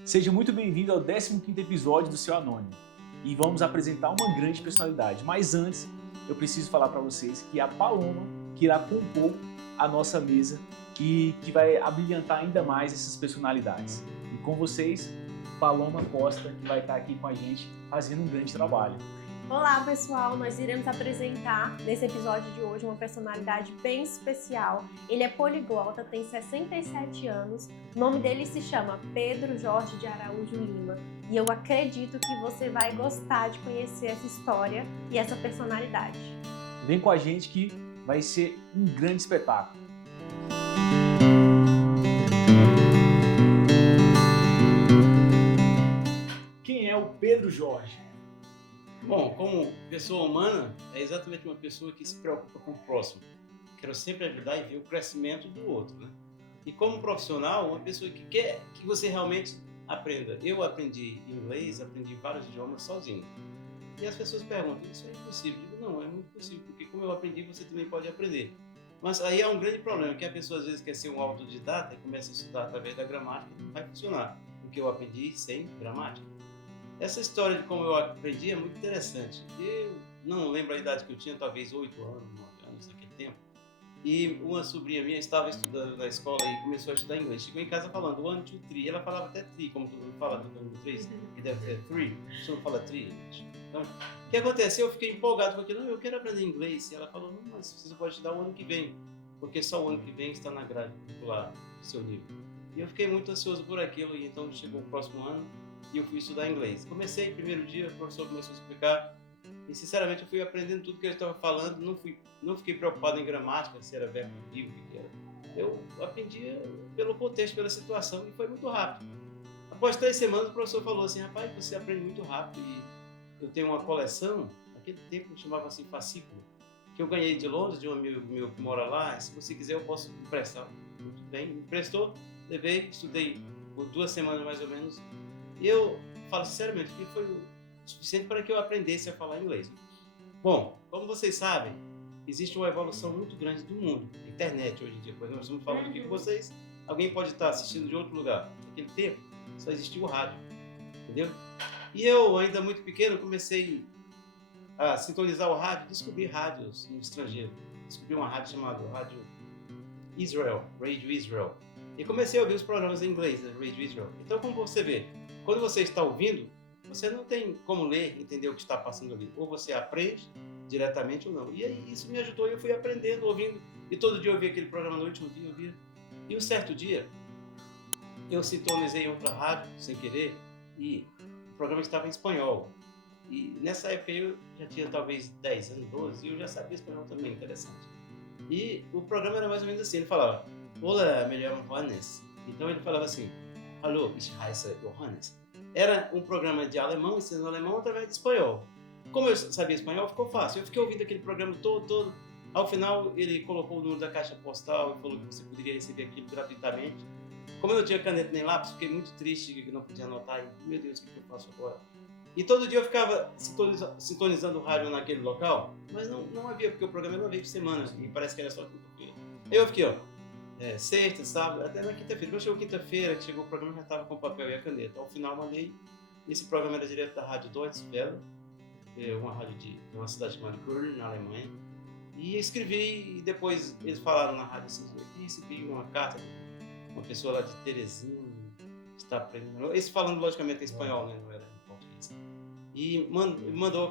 Seja muito bem-vindo ao 15º episódio do Seu Anônimo e vamos apresentar uma grande personalidade. Mas antes, eu preciso falar para vocês que a Paloma que irá compor a nossa mesa e que vai abrilhantar ainda mais essas personalidades. E com vocês, Paloma Costa, que vai estar aqui com a gente fazendo um grande trabalho. Olá pessoal, nós iremos apresentar nesse episódio de hoje uma personalidade bem especial. Ele é poliglota, tem 67 anos, o nome dele se chama Pedro Jorge de Araújo Lima e eu acredito que você vai gostar de conhecer essa história e essa personalidade. Vem com a gente que vai ser um grande espetáculo. Quem é o Pedro Jorge? Bom, como pessoa humana, é exatamente uma pessoa que se preocupa com o próximo. Quero sempre ajudar e ver o crescimento do outro, né? E como profissional, uma pessoa que quer que você realmente aprenda. Eu aprendi inglês, aprendi vários idiomas sozinho. E as pessoas perguntam, isso é impossível? Eu digo, não, é muito possível, porque como eu aprendi, você também pode aprender. Mas aí há um grande problema, que a pessoa às vezes quer ser um autodidata e começa a estudar através da gramática, não vai funcionar, porque eu aprendi sem gramática. Essa história de como eu aprendi é muito interessante. Eu não lembro a idade que eu tinha, talvez 8 anos, 9 anos naquele tempo. E uma sobrinha minha estava estudando na escola e começou a estudar inglês. Chegou em casa falando 1, 2, 3. Ela falava até 3, como todo mundo fala, 1, 2, 3, que deve ser 3. Você não fala 3. Então, o que aconteceu? Eu fiquei empolgado com aquilo. Não, eu quero aprender inglês. E ela falou, não, mas você pode estudar o ano que vem, porque só o ano que vem está na grade curricular do seu nível. E eu fiquei muito ansioso por aquilo, e então chegou o próximo ano e eu fui estudar inglês. Comecei, primeiro dia, o professor começou a explicar e, sinceramente, eu fui aprendendo tudo que ele estava falando, não fiquei preocupado em gramática, se era verbo vivo, o que era. Eu aprendi pelo contexto, pela situação, e foi muito rápido. Após 3 semanas, o professor falou assim, rapaz, você aprende muito rápido, e eu tenho uma coleção, naquele tempo chamava assim fascículo, que eu ganhei de Londres, de um amigo meu que mora lá, se você quiser eu posso emprestar. Muito bem, me emprestou, levei, estudei por 2 semanas mais ou menos. E eu falo sinceramente que foi o suficiente para que eu aprendesse a falar inglês. Bom, como vocês sabem, existe uma evolução muito grande do mundo, a internet hoje em dia, pois nós estamos falando aqui com vocês, alguém pode estar assistindo de outro lugar. Naquele tempo só existia o rádio, entendeu? E eu, ainda muito pequeno, comecei a sintonizar o rádio, descobri rádios no estrangeiro. Descobri uma rádio chamada Rádio Israel, Radio Israel. E comecei a ouvir os programas em inglês da Radio Israel. Então, como você vê, quando você está ouvindo, você não tem como ler, entender o que está passando ali. Ou você aprende diretamente ou não. E aí isso me ajudou e eu fui aprendendo, ouvindo. E todo dia eu ouvia aquele programa à noite, ouvia. E um certo dia, eu sintonizei outra rádio, sem querer, e o programa estava em espanhol. E nessa época eu já tinha talvez 10 anos, 12, e eu já sabia espanhol também, interessante. E o programa era mais ou menos assim, ele falava, olá, me chamo Johannes. Então ele falava assim, hallo, ich heiße Johannes. Era um programa de alemão, ensinando alemão através de espanhol. Como eu sabia espanhol, ficou fácil. Eu fiquei ouvindo aquele programa todo. Ao final, ele colocou o número da caixa postal e falou que você poderia receber aquilo gratuitamente. Como eu não tinha caneta nem lápis, fiquei muito triste que não podia anotar. E, meu Deus, o que eu faço agora? E todo dia eu ficava sintonizando o rádio naquele local, mas não havia, porque o programa era uma vez por semana, e parece que era só quinta-feira. Aí eu fiquei, sexta, sábado, até na quinta-feira. Quando chegou quinta-feira, que chegou o programa, já estava com o papel e a caneta. Ao final, mandei. Esse programa era direto da rádio Deutsche Welle, uma rádio de uma cidade chamada Köln, na Alemanha. E escrevi, e depois eles falaram na rádio assim, aqui recebi uma carta de uma pessoa lá de Teresina, que está aprendendo. Eles falando, logicamente, em espanhol, né? Não era em português. E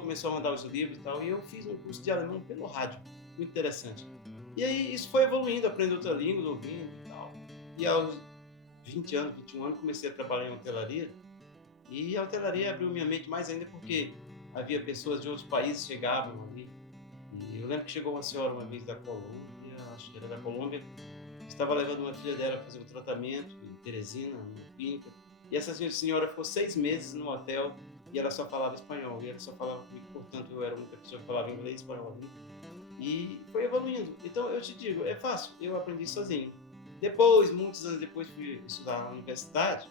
começou a mandar os livros e tal, e eu fiz um curso de alemão pelo rádio, muito interessante. E aí isso foi evoluindo, aprendendo outra língua, ouvindo e tal. E aos 20 anos, 21 anos, comecei a trabalhar em hotelaria. E a hotelaria abriu minha mente mais ainda porque havia pessoas de outros países que chegavam ali. E eu lembro que chegou uma senhora uma vez da Colômbia, acho que era da Colômbia, estava levando uma filha dela para fazer um tratamento em Teresina, numa clínica. E essa senhora ficou 6 meses no hotel e ela só falava espanhol. E ela só falava comigo, portanto eu era a única pessoa que falava inglês, espanhol ali. E foi evoluindo. Então eu te digo, é fácil, eu aprendi sozinho. Depois, muitos anos depois, fui estudar na universidade.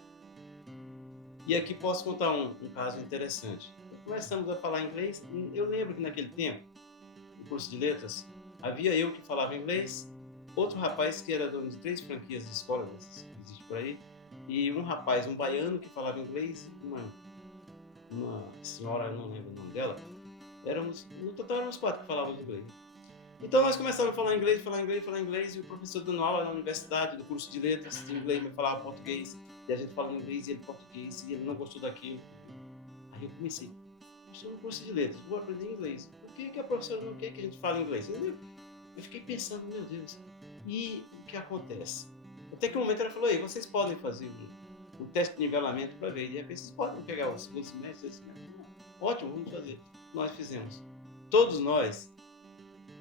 E aqui posso contar um caso interessante. Começamos a falar inglês. Eu lembro que naquele tempo, no curso de letras, havia eu que falava inglês, outro rapaz que era dono de 3 franquias de escola, que existe por aí, e um rapaz, um baiano que falava inglês, uma senhora, eu não lembro o nome dela, no total éramos 4 que falávamos inglês. Então nós começamos a falar inglês, e o professor dando aula na universidade, do curso de letras de inglês, me falava português, e a gente falando inglês e ele português, e ele não gostou daquilo. Aí eu comecei, estou no curso de letras, vou aprender inglês. Por que a professora não quer que a gente fale inglês? Entendeu? Eu fiquei pensando, meu Deus, e o que acontece? Até que um momento ela falou, ei, vocês podem fazer um teste de nivelamento para ver, e de repente vocês podem pegar o segundo semestre, esse semestre. Ótimo, vamos fazer. Nós fizemos. Todos nós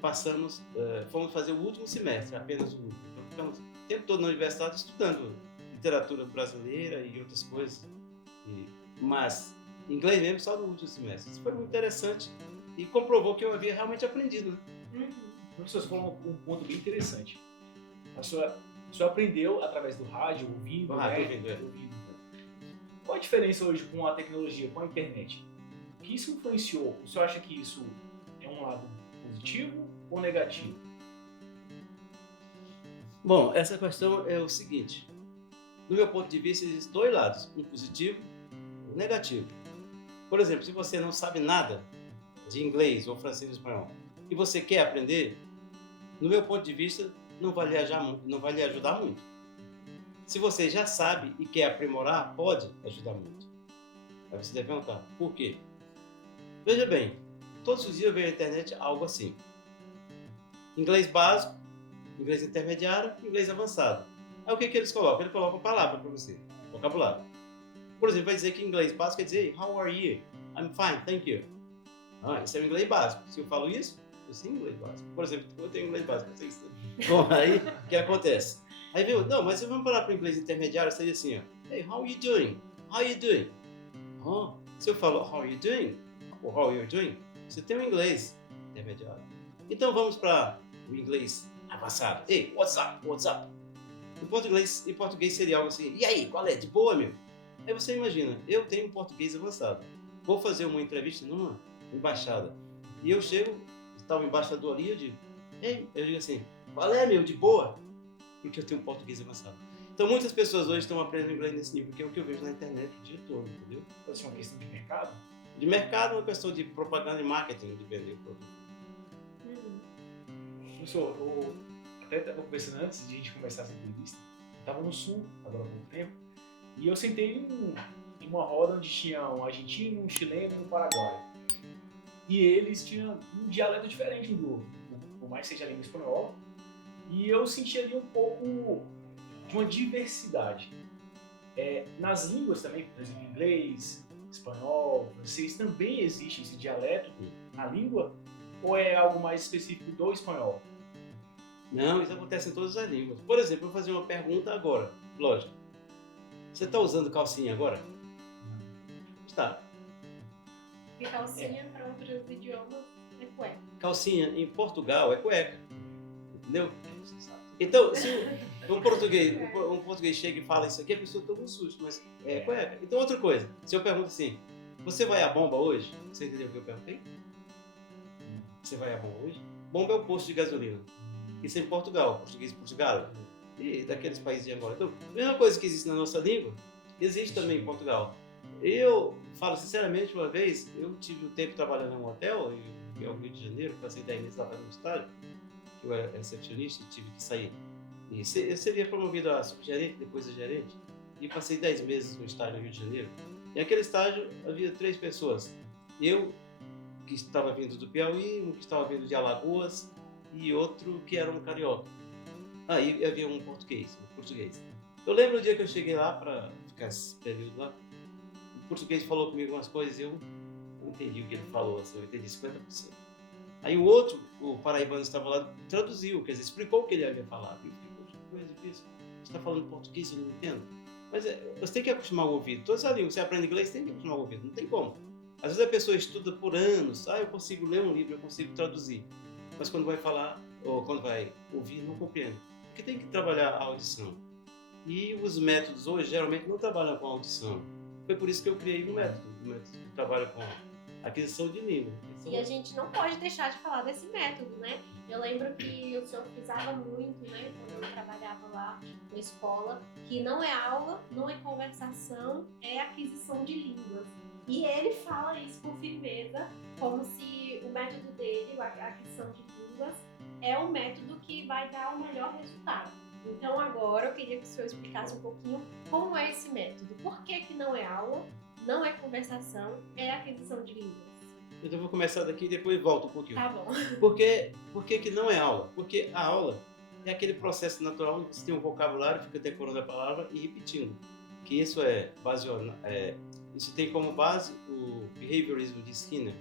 passamos, fomos fazer o último semestre, apenas o último. Então ficamos o tempo todo na universidade estudando literatura brasileira e outras coisas. Mas inglês mesmo só no último semestre. Isso foi muito interessante e comprovou que eu havia realmente aprendido. Né? Professor, você falou um ponto bem interessante. O senhor aprendeu através do rádio, ouvindo, ouvindo. Qual a diferença hoje com a tecnologia, com a internet? O que isso influenciou? O senhor acha que isso é um lado positivo ou negativo? Bom, essa questão é o seguinte. Do meu ponto de vista, existem 2 lados, um positivo e um negativo. Por exemplo, se você não sabe nada de inglês ou francês ou espanhol e você quer aprender, no meu ponto de vista, não vai lhe ajudar muito. Se você já sabe e quer aprimorar, pode ajudar muito. Aí você deve perguntar, por quê? Veja bem, todos os dias eu vejo na internet algo assim. Inglês básico, inglês intermediário, inglês avançado. Aí o que eles colocam? Eles colocam palavra para você, vocabulário. Por exemplo, vai dizer que inglês básico quer dizer, how are you? I'm fine, thank you. Esse é o inglês básico. Se eu falo isso, eu sei inglês básico. Por exemplo, eu tenho inglês básico, eu sei isso. Bom, aí o que acontece? Aí viu, não, mas se vamos falar para o inglês intermediário, seria assim, ó. Hey, how are you doing? How are you doing? Se eu falo how are you doing? Ou how are you doing? Você tem o inglês intermediário. Então vamos para o inglês avançado. Hey, what's up? What's up? Em português seria algo assim, e aí, qual é? De boa, meu? Aí você imagina, eu tenho um português avançado. Vou fazer uma entrevista numa embaixada. E eu chego, está o embaixador ali, eu digo assim, qual é, meu? De boa? Porque eu tenho um português avançado. Então muitas pessoas hoje estão aprendendo inglês nesse nível, porque é o que eu vejo na internet o dia todo, entendeu? Pode ser uma questão de mercado? De mercado, uma questão de propaganda e marketing, de vender o produto. Professor, eu até estava conversando antes de a gente começar essa entrevista, eu estava no sul, agora há pouco tempo, e eu sentei em uma roda onde tinha um argentino, um chileno e um paraguaio. E eles tinham um dialeto diferente um do outro, por mais que seja a língua espanhola, e eu senti ali um pouco de uma diversidade. Nas línguas também, por exemplo, inglês, espanhol, francês, também existe esse dialeto na língua? Ou é algo mais específico do espanhol? Não, isso acontece em todas as línguas. Por exemplo, eu vou fazer uma pergunta agora. Lógico. Você está usando calcinha agora? Está. E calcinha para outros idiomas é cueca. Calcinha em Portugal é cueca. Entendeu? Então, se um português chega e fala isso aqui, a pessoa toma um susto, mas é cueca. Então, outra coisa. Se eu pergunto assim, você vai à bomba hoje? Você entendeu o que eu perguntei? Você vai à bomba hoje? Bomba é o posto de gasolina. Isso é em Portugal, português de Portugal. E daqueles países de Angola. Então, a mesma coisa que existe na nossa língua, existe também em Portugal. Eu falo sinceramente, uma vez, eu tive um tempo trabalhando em um hotel, em Rio de Janeiro, passei 10 meses trabalhando no estádio, que eu era recepcionista e tive que sair. E eu seria promovido a subgerente, depois a gerente, e passei 10 meses no estádio no Rio de Janeiro. E naquele estádio havia 3 pessoas. Eu, que estava vindo do Piauí, um que estava vindo de Alagoas e outro que era um carioca. Aí havia um português. Eu lembro o dia que eu cheguei lá para ficar esse período lá, o português falou comigo umas coisas e eu não entendi o que ele falou, assim, eu entendi 50%. Aí o outro, o paraibano estava lá, traduziu, quer dizer, explicou o que ele havia falado. Eu fiquei, poxa, que coisa difícil. Você está falando português, eu não entendo. Mas você tem que acostumar o ouvido. Todas as línguas, você aprende inglês, tem que acostumar o ouvido, não tem como. Às vezes a pessoa estuda por anos, eu consigo ler um livro, eu consigo traduzir. Mas quando vai falar, ou quando vai ouvir, não compreende. Porque tem que trabalhar a audição. E os métodos hoje, geralmente, não trabalham com a audição. Foi por isso que eu criei um método que trabalha aquisição de língua. E a gente não pode deixar de falar desse método, né? Eu lembro que o senhor frisava muito, né, quando eu trabalhava lá na escola, que não é aula, não é conversação, é aquisição de línguas. E ele fala isso com firmeza, como se o método dele, a aquisição de línguas, é o método que vai dar o melhor resultado. Então agora eu queria que o senhor explicasse um pouquinho como é esse método. Por que não é aula, não é conversação, é aquisição de línguas? Então eu vou começar daqui e depois volto um pouquinho. Tá bom. Por que não é aula? Porque a aula é aquele processo natural onde você tem um vocabulário, fica decorando a palavra e repetindo. Que isso isso tem como base o behaviorismo de Skinner.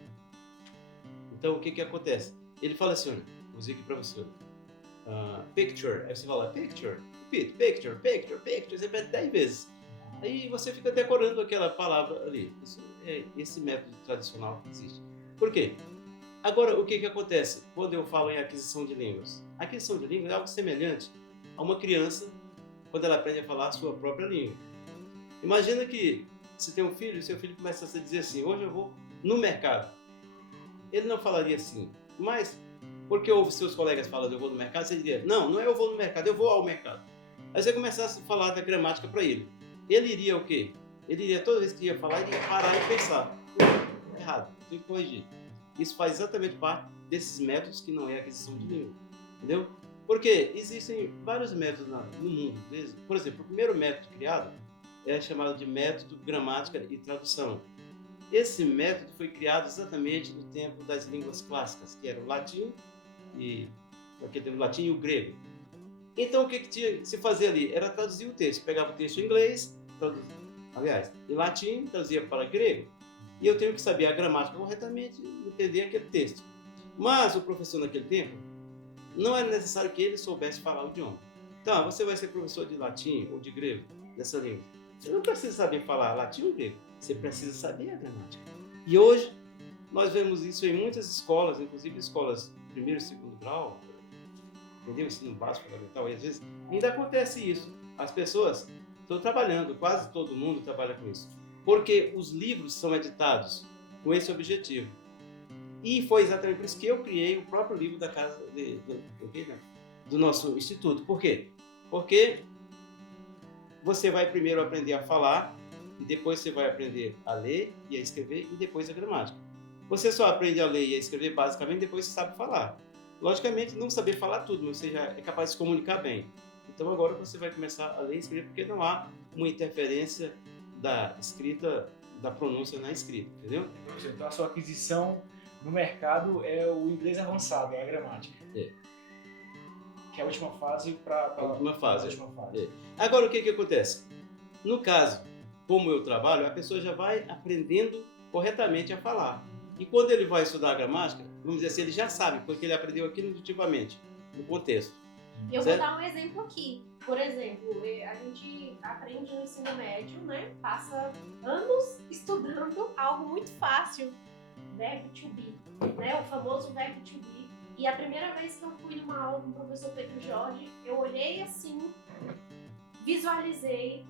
Então o que acontece? Ele fala assim, olha, vou dizer aqui para você, picture, aí você fala picture, repeat, picture, picture, picture, você repete 10 vezes. Aí você fica decorando aquela palavra ali. Isso é esse método tradicional que existe. Por quê? Agora, o que acontece quando eu falo em aquisição de línguas? A aquisição de línguas é algo semelhante a uma criança quando ela aprende a falar a sua própria língua. Imagina que você tem um filho e seu filho começa a dizer assim, hoje eu vou no mercado. Ele não falaria assim, mas porque ouve seus colegas falando eu vou no mercado, você diria, não é eu vou no mercado, eu vou ao mercado. Aí você começasse a falar da gramática para ele. Ele iria o quê? Ele iria, toda vez que ia falar, ele ia parar e pensar. Errado, tem que corrigir. Isso faz exatamente parte desses métodos que não é aquisição de língua. Entendeu? Porque existem vários métodos no mundo. Por exemplo, o primeiro método criado é chamado de método gramática e tradução. Esse método foi criado exatamente no tempo das línguas clássicas, que era o latim e o grego. Então, o que se fazia ali? Era traduzir o texto. Pegava o texto em inglês, em latim, traduzia para grego. E eu tenho que saber a gramática corretamente e entender aquele texto. Mas o professor naquele tempo, não era necessário que ele soubesse falar o idioma. Então, você vai ser professor de latim ou de grego, dessa língua. Você não precisa saber falar latim ou grego. Você precisa saber a gramática. E hoje, nós vemos isso em muitas escolas, inclusive escolas de primeiro e segundo grau, entendeu? Ensino básico, fundamental, e às vezes ainda acontece isso. As pessoas estão trabalhando, quase todo mundo trabalha com isso. Porque os livros são editados com esse objetivo. E foi exatamente por isso que eu criei o próprio livro da casa do nosso instituto. Por quê? Porque você vai primeiro aprender a falar, e depois você vai aprender a ler e a escrever, e depois a gramática. Você só aprende a ler e a escrever basicamente depois você sabe falar. Logicamente, não saber falar tudo, mas você já é capaz de se comunicar bem. Então agora você vai começar a ler e escrever, porque não há uma interferência da escrita, da pronúncia na escrita, entendeu? Então a sua aquisição no mercado é o inglês avançado, é a gramática. É. Que é a última fase para a última fase. É. Agora o que acontece? No caso, como eu trabalho, a pessoa já vai aprendendo corretamente a falar. E quando ele vai estudar a gramática, vamos dizer assim, ele já sabe, porque ele aprendeu aquilo intuitivamente, no contexto. Eu vou dar um exemplo aqui. Por exemplo, a gente aprende no ensino médio, né? Passa anos estudando algo muito fácil, verbo to be, né? O famoso verbo to be. E a primeira vez que eu fui numa aula com o professor Pedro Jorge, eu olhei assim, visualizei,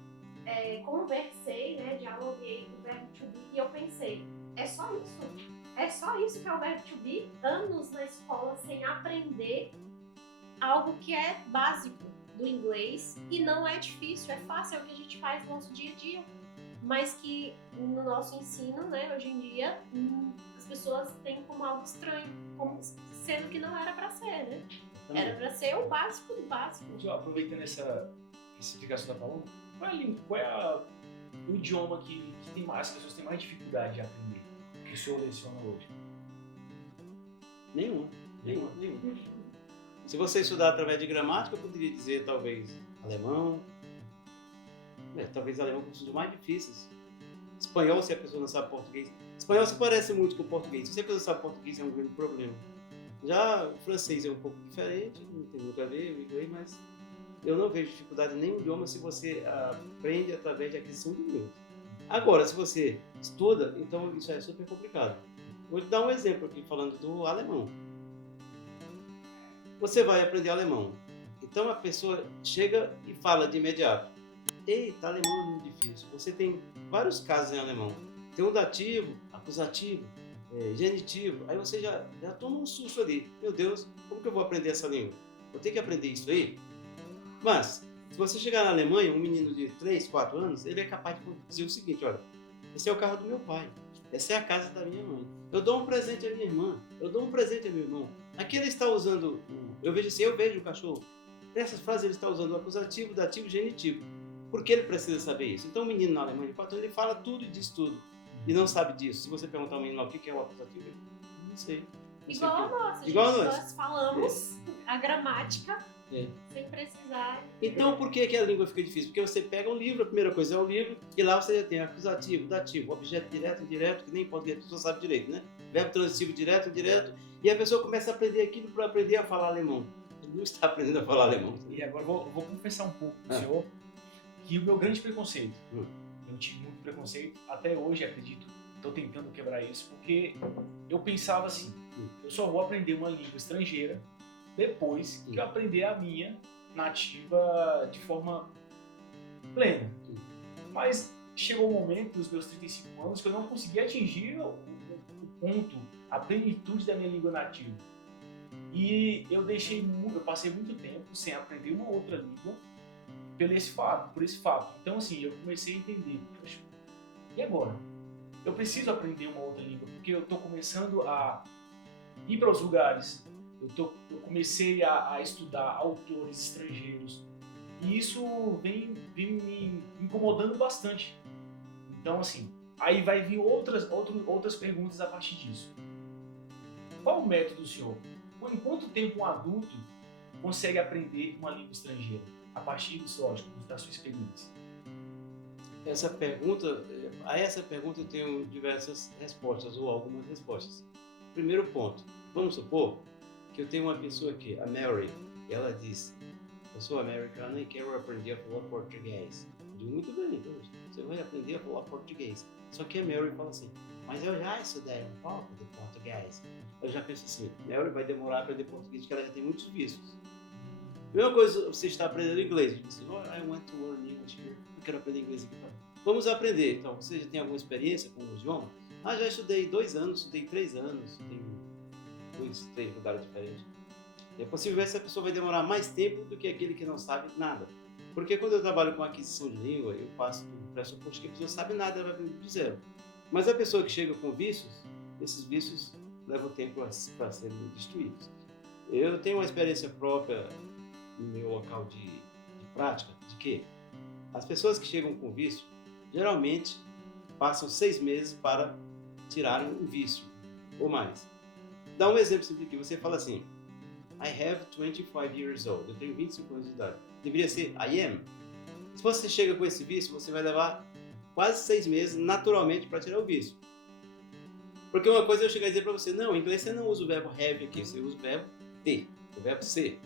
conversei, né? Dialoguei com o verbo to be e eu pensei, é só isso? É só isso que é o verbo to be? Anos na escola sem aprender algo que é básico do inglês e não é difícil, é fácil, é o que a gente faz no nosso dia a dia, mas que no nosso ensino, né, hoje em dia, as pessoas têm como algo estranho, como sendo que não era para ser, né? Era para ser o básico do básico. Aproveitando essa explicação da Paloma, qual é o idioma que as pessoas têm mais dificuldade de aprender, que o senhor leciona hoje? Nenhum. Se você estudar através de gramática, eu poderia dizer talvez alemão. Talvez alemão como um dos mais difíceis. Espanhol, se a pessoa não sabe português. Espanhol se parece muito com português. Se a pessoa sabe português, é um grande problema. Já o francês é um pouco diferente, não tem muito a ver, o inglês, mas eu não vejo dificuldade em nenhum idioma se você aprende através de aquisição de línguas. Agora, se você estuda, então isso é super complicado. Vou te dar um exemplo aqui falando do alemão. Você vai aprender alemão. Então a pessoa chega e fala de imediato. Eita, alemão é muito difícil. Você tem vários casos em alemão. Tem o dativo, acusativo, genitivo, aí você já toma um susto ali. Meu Deus, como que eu vou aprender essa língua? Vou ter que aprender isso aí? Mas, se você chegar na Alemanha, um menino de 3, 4 anos, ele é capaz de dizer o seguinte, olha, esse é o carro do meu pai, essa é a casa da minha mãe, eu dou um presente à minha irmã, eu dou um presente ao meu irmão. Aqui ele está usando, eu vejo o cachorro. Nessas frases ele está usando o acusativo, dativo e genitivo. Por que ele precisa saber isso? Então o menino na Alemanha de 4 anos, ele fala tudo e diz tudo. E não sabe disso. Se você perguntar ao menino lá o que é o acusativo, ele não sei. Igual a nossa, Igual a nós falamos a gramática sem precisar. Então por que a língua fica difícil? Porque você pega um livro, a primeira coisa é o livro, e lá você já tem acusativo, dativo, objeto direto, indireto, que nem português a pessoa sabe direito, né? Verbo transitivo direto, indireto, e a pessoa começa a aprender aquilo para aprender a falar alemão. Ele não está aprendendo a falar alemão. E agora eu vou confessar um pouco pro senhor que o meu grande preconceito, eu tive muito preconceito, até hoje acredito, estou tentando quebrar isso, porque eu pensava assim, eu só vou aprender uma língua estrangeira depois que eu aprender a minha nativa de forma plena. Mas chegou o momento dos meus 35 anos que eu não conseguia atingir o ponto, a plenitude da minha língua nativa. E eu passei muito tempo sem aprender uma outra língua por esse fato. Então assim, eu comecei a entender, poxa, e agora? Eu preciso aprender uma outra língua, porque eu estou começando a ir para os lugares, eu comecei a estudar autores estrangeiros, e isso vem me incomodando bastante. Então assim, aí vai vir outras perguntas a partir disso. Qual o método do senhor? Em quanto tempo um adulto consegue aprender uma língua estrangeira? A partir disso, lógico, da sua experiência. A essa pergunta eu tenho diversas respostas, ou algumas respostas. Primeiro ponto, vamos supor que eu tenho uma pessoa aqui, a Mary, ela diz, eu sou americana e quero aprender a falar português. Eu digo, muito bem, então você vai aprender a falar português. Só que a Mary fala assim, mas eu já estudei um pouco de português. Eu já penso assim, Mary vai demorar a aprender português, porque ela já tem muitos vícios. Mesma coisa, você está aprendendo inglês. Você diz, I want to learn English here. Eu quero aprender inglês aqui. Vamos aprender. Então, você já tem alguma experiência com o idioma? Já estudei 2 anos, estudei 3 anos, tenho 3 lugares diferentes. É possível essa pessoa vai demorar mais tempo do que aquele que não sabe nada. Porque quando eu trabalho com aquisição de língua, eu passo do pressuposto que a pessoa sabe nada, ela vai aprender do zero. Mas a pessoa que chega com vícios, esses vícios levam tempo para serem destruídos. Eu tenho uma experiência própria no meu local de prática, de que as pessoas que chegam com vício, geralmente passam 6 meses para tirarem um vício, ou mais. Dá um exemplo simples aqui, você fala assim, I have 25 years old, eu tenho 25 anos de idade. Deveria ser I am. Se você chega com esse vício, você vai levar quase 6 meses naturalmente para tirar o vício. Porque uma coisa é eu chegar e dizer para você, não, em inglês você não usa o verbo have aqui, você usa o verbo ter, o verbo ser.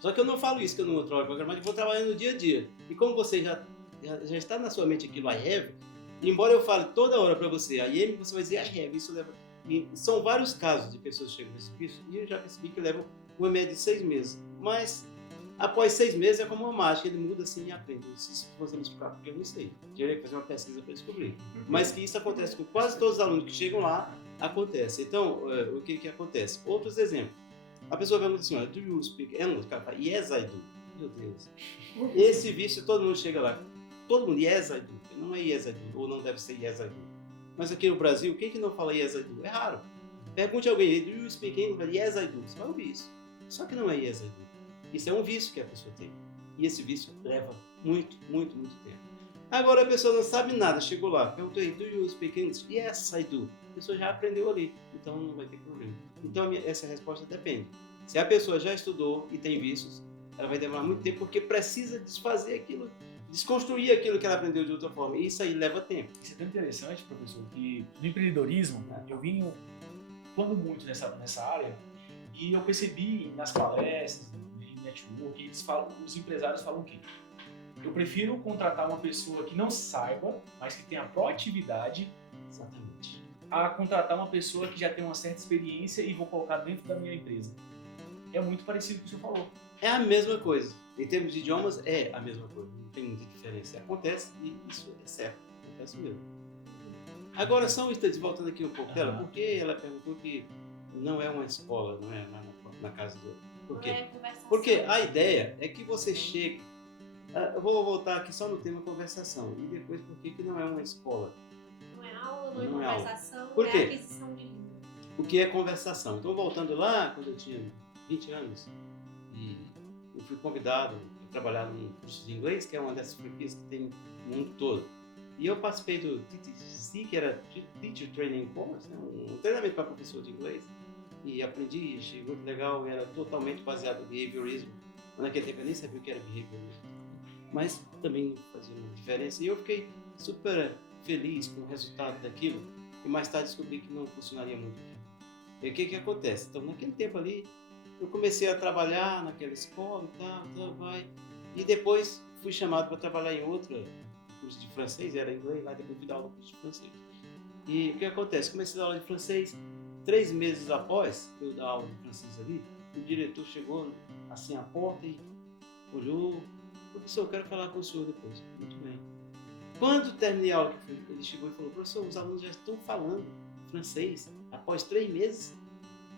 Só que eu não falo isso, que eu não trabalho com gramática, eu vou trabalhando no dia a dia. E como você já está na sua mente aquilo I have, embora eu fale toda hora para você I am, você vai dizer I have. Isso leva... E são vários casos de pessoas que chegam nesse vício e eu já percebi que levam uma média de 6 meses. Mas após 6 meses é como uma mágica, ele muda assim e aprende. Se você me explicar, porque eu não sei. Teria que fazer uma pesquisa para descobrir. Mas que isso acontece com quase todos os alunos que chegam lá, acontece. Então, o que acontece? Outros exemplos. A pessoa pergunta assim, do you speak English? O cara fala, yes I do. Meu Deus. Esse vício, todo mundo chega lá. Todo mundo, yes I do. Não é yes I do, ou não deve ser yes I do. Mas aqui no Brasil, quem que não fala yes I do? É raro. Pergunte a alguém, do you speak English? Yes I do. Você vai ouvir isso. Só que não é yes I do. Isso é um vício que a pessoa tem. E esse vício leva muito, muito, muito tempo. Agora a pessoa não sabe nada, chegou lá, perguntou aí, do you speak English? Yes I do. A pessoa já aprendeu ali, então não vai ter problema. Então essa resposta depende. Se a pessoa já estudou e tem vícios, ela vai demorar muito tempo porque precisa desfazer aquilo, desconstruir aquilo que ela aprendeu de outra forma. E isso aí leva tempo. Isso é tão interessante, professor, que no empreendedorismo, eu vim atuando muito nessa área e eu percebi nas palestras, em network, os empresários falam que eu prefiro contratar uma pessoa que não saiba, mas que tenha proatividade. Exatamente. A contratar uma pessoa que já tem uma certa experiência e vou colocar dentro da minha empresa. É muito parecido com o que o senhor falou. É a mesma coisa. Em termos de idiomas, é a mesma coisa. Não tem muita diferença. Acontece e isso é certo. Acontece mesmo. Agora, só um instante, voltando aqui um pouco dela, Aham. porque ela perguntou que não é uma escola, não é na casa dela. Por Não quê? é conversação. Porque a ideia é que você chegue... Eu vou voltar aqui só no tema conversação. E depois, por que não é uma escola? Não é aula, não é Não é aula. conversação, Por quê? é aquisição de língua. O que é conversação? Então, voltando lá, quando eu tinha 20 anos, e eu fui convidado a trabalhar num curso de inglês, que é uma dessas franquias que tem no mundo todo. E eu participei do TTC, que era Teacher Training Course, né? Um treinamento para professor de inglês. E aprendi, achei muito legal, era totalmente baseado em behaviorismo. Naquele tempo eu nem sabia o que era behaviorismo, mas também fazia uma diferença. E eu fiquei super feliz com o resultado daquilo, e mais tarde descobri que não funcionaria muito bem. E o que acontece? Então, naquele tempo ali, eu comecei a trabalhar naquela escola e tal, vai. E depois fui chamado para trabalhar em outra curso de francês, era inglês, lá depois fui dar aula no curso de francês. E o que acontece? Comecei a dar aula de francês, 3 meses após eu dar aula de francês ali, o diretor chegou assim à porta e olhou: professor, eu quero falar com o senhor depois. Muito bem. Quando terminei a aula, ele chegou e falou: professor, os alunos já estão falando francês após 3 meses.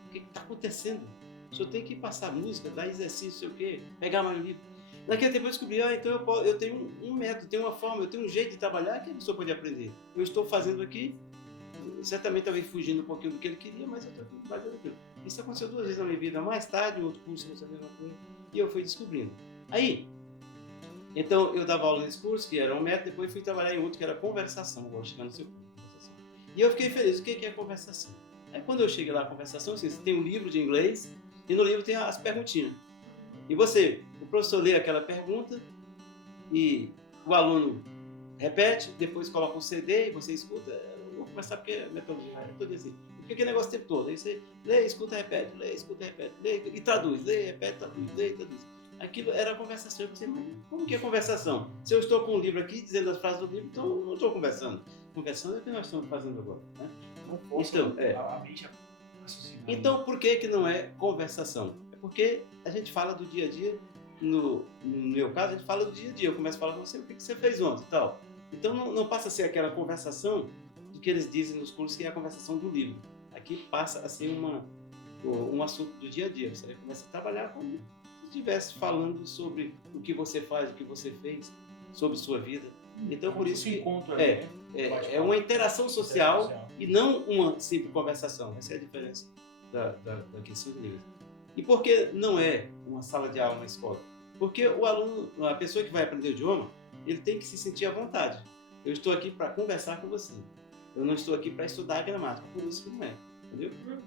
O que está acontecendo? O senhor tem que passar música, dar exercício, sei o quê, pegar mais um livro. Naquele tempo eu descobri, então eu tenho um método, tenho uma forma, eu tenho um jeito de trabalhar que a pessoa pode aprender. Eu estou fazendo aqui, certamente talvez fugindo um pouquinho do que ele queria, mas eu estou fazendo aquilo. Isso aconteceu 2 vezes na minha vida. Mais tarde, outro curso, não sabia uma coisa, e eu fui descobrindo. Aí, então eu dava aula nesse curso, que era um método, depois fui trabalhar em outro, que era conversação, vou chegar no seu ponto, conversação. E eu fiquei feliz. O que é conversação? Aí quando eu cheguei lá, a conversação, assim, você tem um livro de inglês, e no livro tem as perguntinhas. E o professor lê aquela pergunta, e o aluno repete, depois coloca um CD, e você escuta. Eu vou começar porque é metodologia, é todo assim. Porque aquele negócio o tempo todo. Aí você lê, escuta, repete, lê, escuta, repete, lê, e traduz, lê, repete, traduz, lê, traduz. Aquilo era a conversação. Eu pensei, mas como que é conversação? Se eu estou com um livro aqui, dizendo as frases do livro, então eu não estou conversando. Conversando é o que nós estamos fazendo agro, né? Não posso Então, a mente raciocinar. Então, por que não é conversação? É porque a gente fala do dia a dia. No meu caso, a gente fala do dia a dia. Eu começo a falar com você, o que você fez ontem e tal. Então, não passa a ser aquela conversação do que eles dizem nos cursos, que é a conversação do livro. Aqui passa a ser um assunto do dia a dia. Você começa a trabalhar como se estivesse falando sobre o que você faz, o que você fez, sobre sua vida. Então, por isso que encontro é uma interação social e não uma simples conversação. Essa é a diferença da questão de inglês. E por que não é uma sala de aula na escola? Porque o aluno, a pessoa que vai aprender o idioma, ele tem que se sentir à vontade. Eu estou aqui para conversar com você. Eu não estou aqui para estudar a gramática. Por isso que não é. Entendeu? Uhum.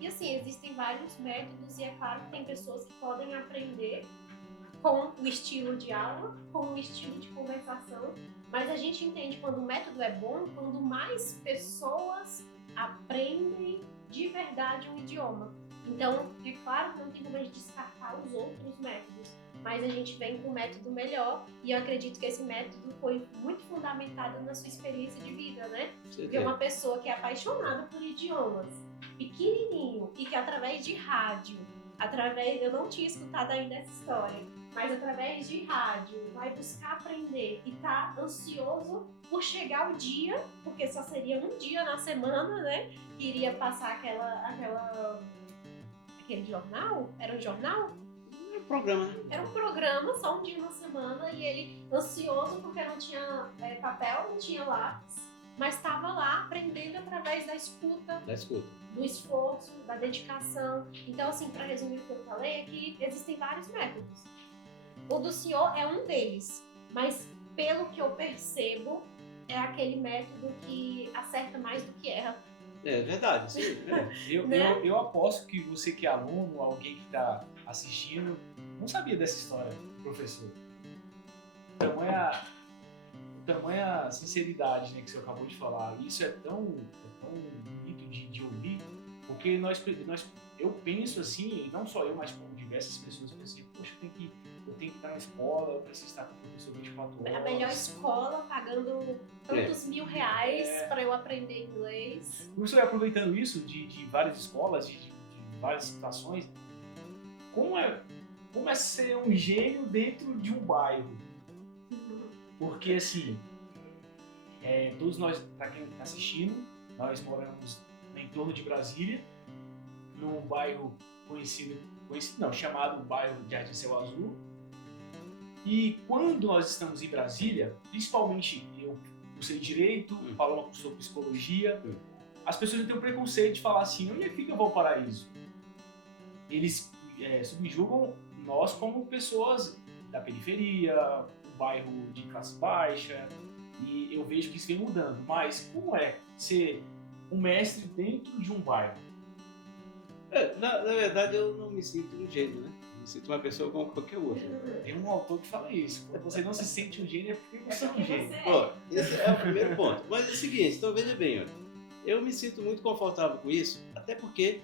E assim, existem vários métodos e é claro que tem pessoas que podem aprender com o estilo de aula, com o estilo de conversação, mas a gente entende quando o método é bom, quando mais pessoas aprendem de verdade um idioma. Então, é claro que não tem como a gente descartar os outros métodos, mas a gente vem com um método melhor e eu acredito que esse método foi muito fundamentado na sua experiência de vida, né? Porque uma pessoa que é apaixonada por idiomas, pequenininho, e que através de rádio, eu não tinha escutado ainda essa história, mas através de rádio vai buscar aprender e tá ansioso por chegar o dia, porque só seria um dia na semana, né? Que iria passar aquele jornal? Era um jornal? É um programa, né? Era um programa, só um dia na semana, e ele ansioso porque não tinha papel, não tinha lápis, mas estava lá aprendendo através da escuta, do esforço, da dedicação. Então, assim, para resumir o que eu falei, é que existem vários métodos. O do senhor é um deles, mas pelo que eu percebo, é aquele método que acerta mais do que erra. É verdade, sim. Eu aposto que você que é aluno, alguém que está assistindo, não sabia dessa história, professor. Tamanha sinceridade, né, que você acabou de falar. Isso é tão bonito de ouvir, porque eu penso assim, não só eu, mas como diversas pessoas pensam, poxa, eu tenho que estar na escola, eu preciso estar com o professor 24 horas. A melhor escola, pagando tantos R$1.000 para eu aprender inglês. Professor, aproveitando isso de várias escolas, de várias situações, como é ser um gênio dentro de um bairro? Porque, assim, Todos nós, para quem está assistindo, nós moramos em torno de Brasília, num bairro chamado bairro Jardim Céu Azul. E quando nós estamos em Brasília, principalmente eu cursei Direito, Paloma cursou Psicologia, as pessoas têm um preconceito de falar assim, onde é que fica Valparaíso? Eles subjugam nós como pessoas da periferia, um bairro de classe baixa, e eu vejo que isso vem mudando. Mas como é ser um mestre dentro de um bairro? Na verdade, eu não me sinto um gênio, né? Me sinto uma pessoa como qualquer outra. Tem um autor que fala isso. Quando você não se sente um gênio, é porque você é um gênio. Ó, esse é o primeiro ponto. Mas é o seguinte, então veja bem, olha, eu me sinto muito confortável com isso, até porque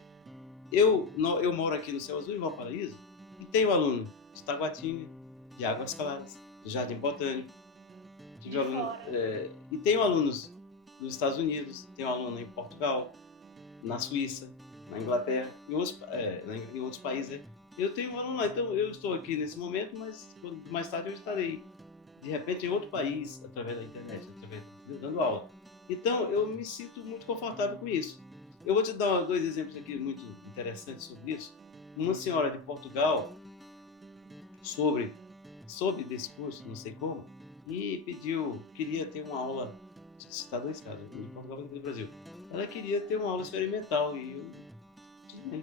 eu moro aqui no Céu Azul, em Valparaíso, e tenho aluno de Taguatinga, de Águas Claras, do Jardim Botânico, e tenho alunos nos Estados Unidos, tenho aluno em Portugal, na Suíça, na Inglaterra, em outros países. Eu tenho um aluno lá, então eu estou aqui nesse momento, mas mais tarde eu estarei, de repente, em outro país, através da internet, dando aula. Então, eu me sinto muito confortável com isso. Eu vou te dar 2 exemplos aqui muito interessantes sobre isso. Uma senhora de Portugal, soube desse curso, não sei como, e queria ter uma aula, citar 2 casos, em Portugal e no Brasil. Ela queria ter uma aula experimental e eu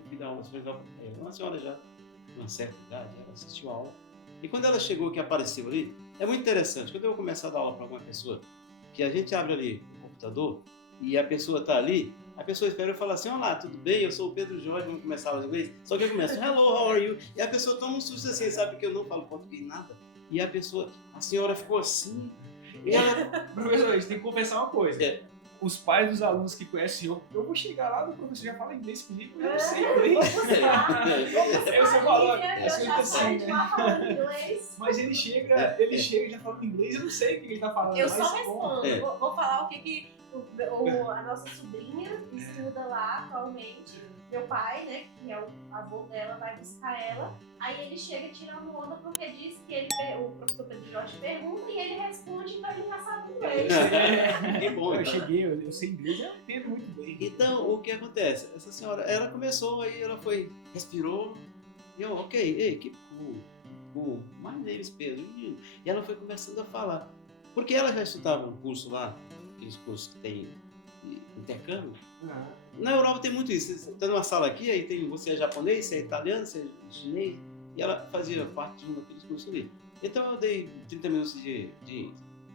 fui dar aula experimental. Uma senhora já, de uma certa idade, ela assistiu a aula. E quando ela chegou, que apareceu ali, é muito interessante. Quando eu começar a dar aula para alguma pessoa, que a gente abre ali o computador e a pessoa está ali, a pessoa espera eu falar assim, olá, tudo bem? Eu sou o Pedro Jorge, vamos começar a aula de inglês. Só que eu começo, hello, how are you? E a pessoa toma um susto assim, sabe que eu não falo português nada. E a senhora ficou assim. E ela... Professor, a gente tem que confessar uma coisa. Os pais dos alunos que conhecem eu vou chegar lá, o professor já fala inglês comigo, eu não sei inglês. Aí você falou, mas ele chega já falando inglês, eu não sei o que ele está falando. Eu só respondo. Vou falar o que a nossa sobrinha estuda lá atualmente. Meu pai, né, que é o avô dela, vai buscar ela. Aí ele chega tirando onda porque diz que o professor Pedro Jorge pergunta e ele responde para ele já sabe inglês. Que bom. Eu sei inglês, eu entendo muito bem. Então, o que acontece? Essa senhora, ela começou, aí ela respirou, e eu, ok, que cool, my name is Pedro. E ela foi começando a falar. Porque ela já estudava um curso lá, aqueles cursos que tem intercâmbio. Na Europa tem muito isso. Você está numa sala aqui, aí você é japonês, você é italiano, você é chinês, e ela fazia parte de um daqueles cursos ali. Então eu dei 30 minutos de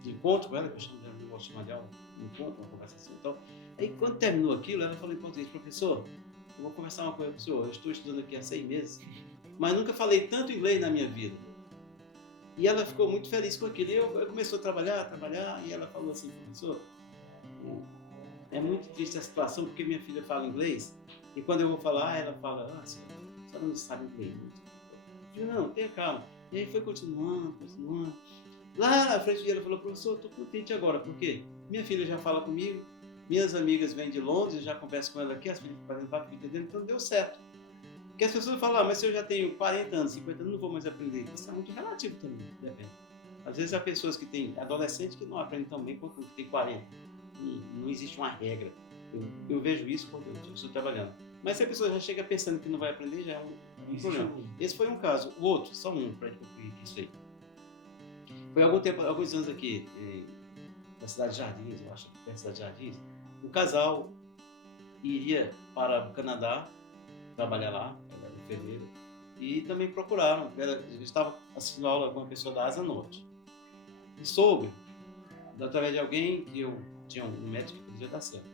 encontro com ela, que eu gosto de chamar de aula, encontro, uma conversação e tal. Aí quando terminou aquilo, ela falou em português, professor, eu vou conversar uma coisa com o senhor, eu estou estudando aqui há 6 meses, mas nunca falei tanto inglês na minha vida. E ela ficou muito feliz com aquilo. E eu comecei a trabalhar, e ela falou assim, professor, é muito triste a situação porque minha filha fala inglês e quando eu vou falar, ela fala, a senhora não sabe inglês. Eu falei, não, tenha calma. E aí foi continuando. Lá na frente ela falou, professor, estou contente agora, porque minha filha já fala comigo, minhas amigas vêm de Londres, já converso com ela aqui, as filhas fazendo papo, entendendo, então deu certo. Porque as pessoas falam, mas se eu já tenho 40 anos, 50 anos, não vou mais aprender. Isso é muito relativo também, depende. Às vezes há pessoas que têm adolescentes que não aprendem tão bem quanto tem 40. Não existe uma regra. Eu vejo isso quando eu estou trabalhando. Mas se a pessoa já chega pensando que não vai aprender, já é um problema. Esse foi um caso. O outro, só um para concluir isso aí. Foi alguns anos aqui, na cidade de Jardins, eu acho, perto da cidade de Jardins, um casal iria para o Canadá trabalhar lá, ela era enfermeira, e também procuraram. Ela estava assistindo aula com uma pessoa da Asa Norte. E soube, através de alguém, que eu tinha um médico que podia dar certo.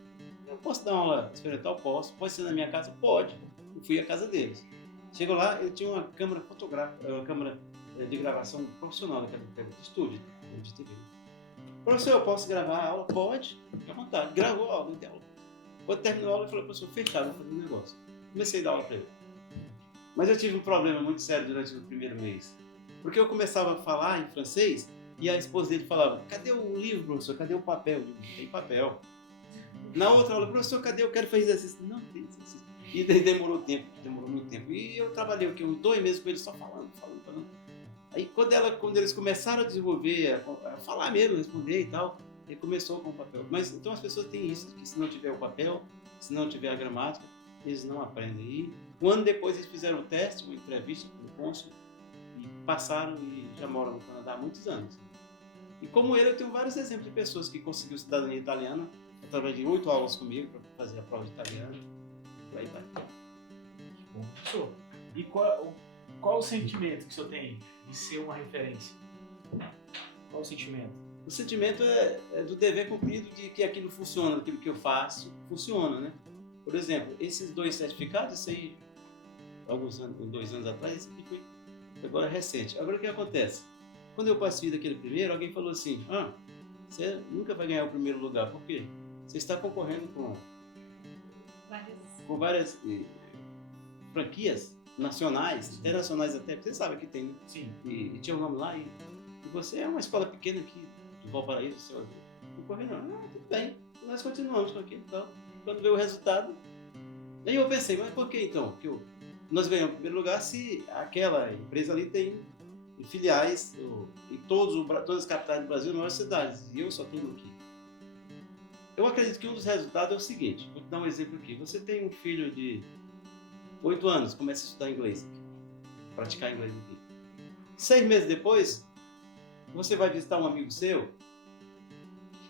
Eu posso dar uma aula experimental? Posso. Pode ser na minha casa? Pode. Eu fui à casa deles. Chegou lá, ele tinha uma câmera fotográfica, uma câmera de gravação profissional, daquela de estúdio, de TV. Professor, eu posso gravar a aula? Pode. Fique à vontade. Gravou a aula, deu aula. Quando terminou a aula, ele falou, professor, fechado, vou fazer um negócio. Comecei a dar aula para ele. Mas eu tive um problema muito sério durante o primeiro mês. Porque eu começava a falar em francês e a esposa dele falava, cadê o livro, professor? Cadê o papel? Eu digo, tem papel. Na outra aula, professor, cadê? Eu quero fazer exercício. Não, tem exercício. E demorou muito tempo. E eu trabalhei uns 2 meses com ele só falando. Aí quando eles começaram a desenvolver, a falar mesmo, responder e tal, Ele começou com o papel. Mas então as pessoas têm isso, que se não tiver o papel, se não tiver a gramática, eles não aprendem. E um ano depois eles fizeram um teste, uma entrevista com o cônsul, e passaram e já moram no Canadá há muitos anos. E como ele, eu tenho vários exemplos de pessoas que conseguiram cidadania italiana através de 8 aulas comigo para fazer a prova de italiano. Por aí vai. Bom, professor, e qual o sentimento que o senhor tem de ser uma referência? Qual o sentimento? O sentimento é do dever cumprido, de que aquilo funciona, aquilo que eu faço funciona, né? Por exemplo, esses 2 certificados, isso aí, alguns anos, 2 anos atrás, esse aqui foi agora recente. Agora o que acontece? Quando eu participei daquele primeiro, alguém falou assim, você nunca vai ganhar o primeiro lugar, por quê? Você está concorrendo com várias franquias nacionais, internacionais até, porque você sabe que tem, né? Sim. E tinha um nome lá, e você é uma escola pequena aqui, do Valparaíso, seu concorrendo, tudo bem, nós continuamos com aquilo e tal. Quando veio o resultado, aí eu pensei, mas por que então? Que nós ganhamos o primeiro lugar se aquela empresa ali tem filiais em todas as capitais do Brasil, nas maiores cidades, e eu só tenho aqui. Eu acredito que um dos resultados é o seguinte, vou te dar um exemplo aqui. Você tem um filho de 8 anos, começa a estudar inglês aqui, praticar inglês aqui. 6 meses depois, você vai visitar um amigo seu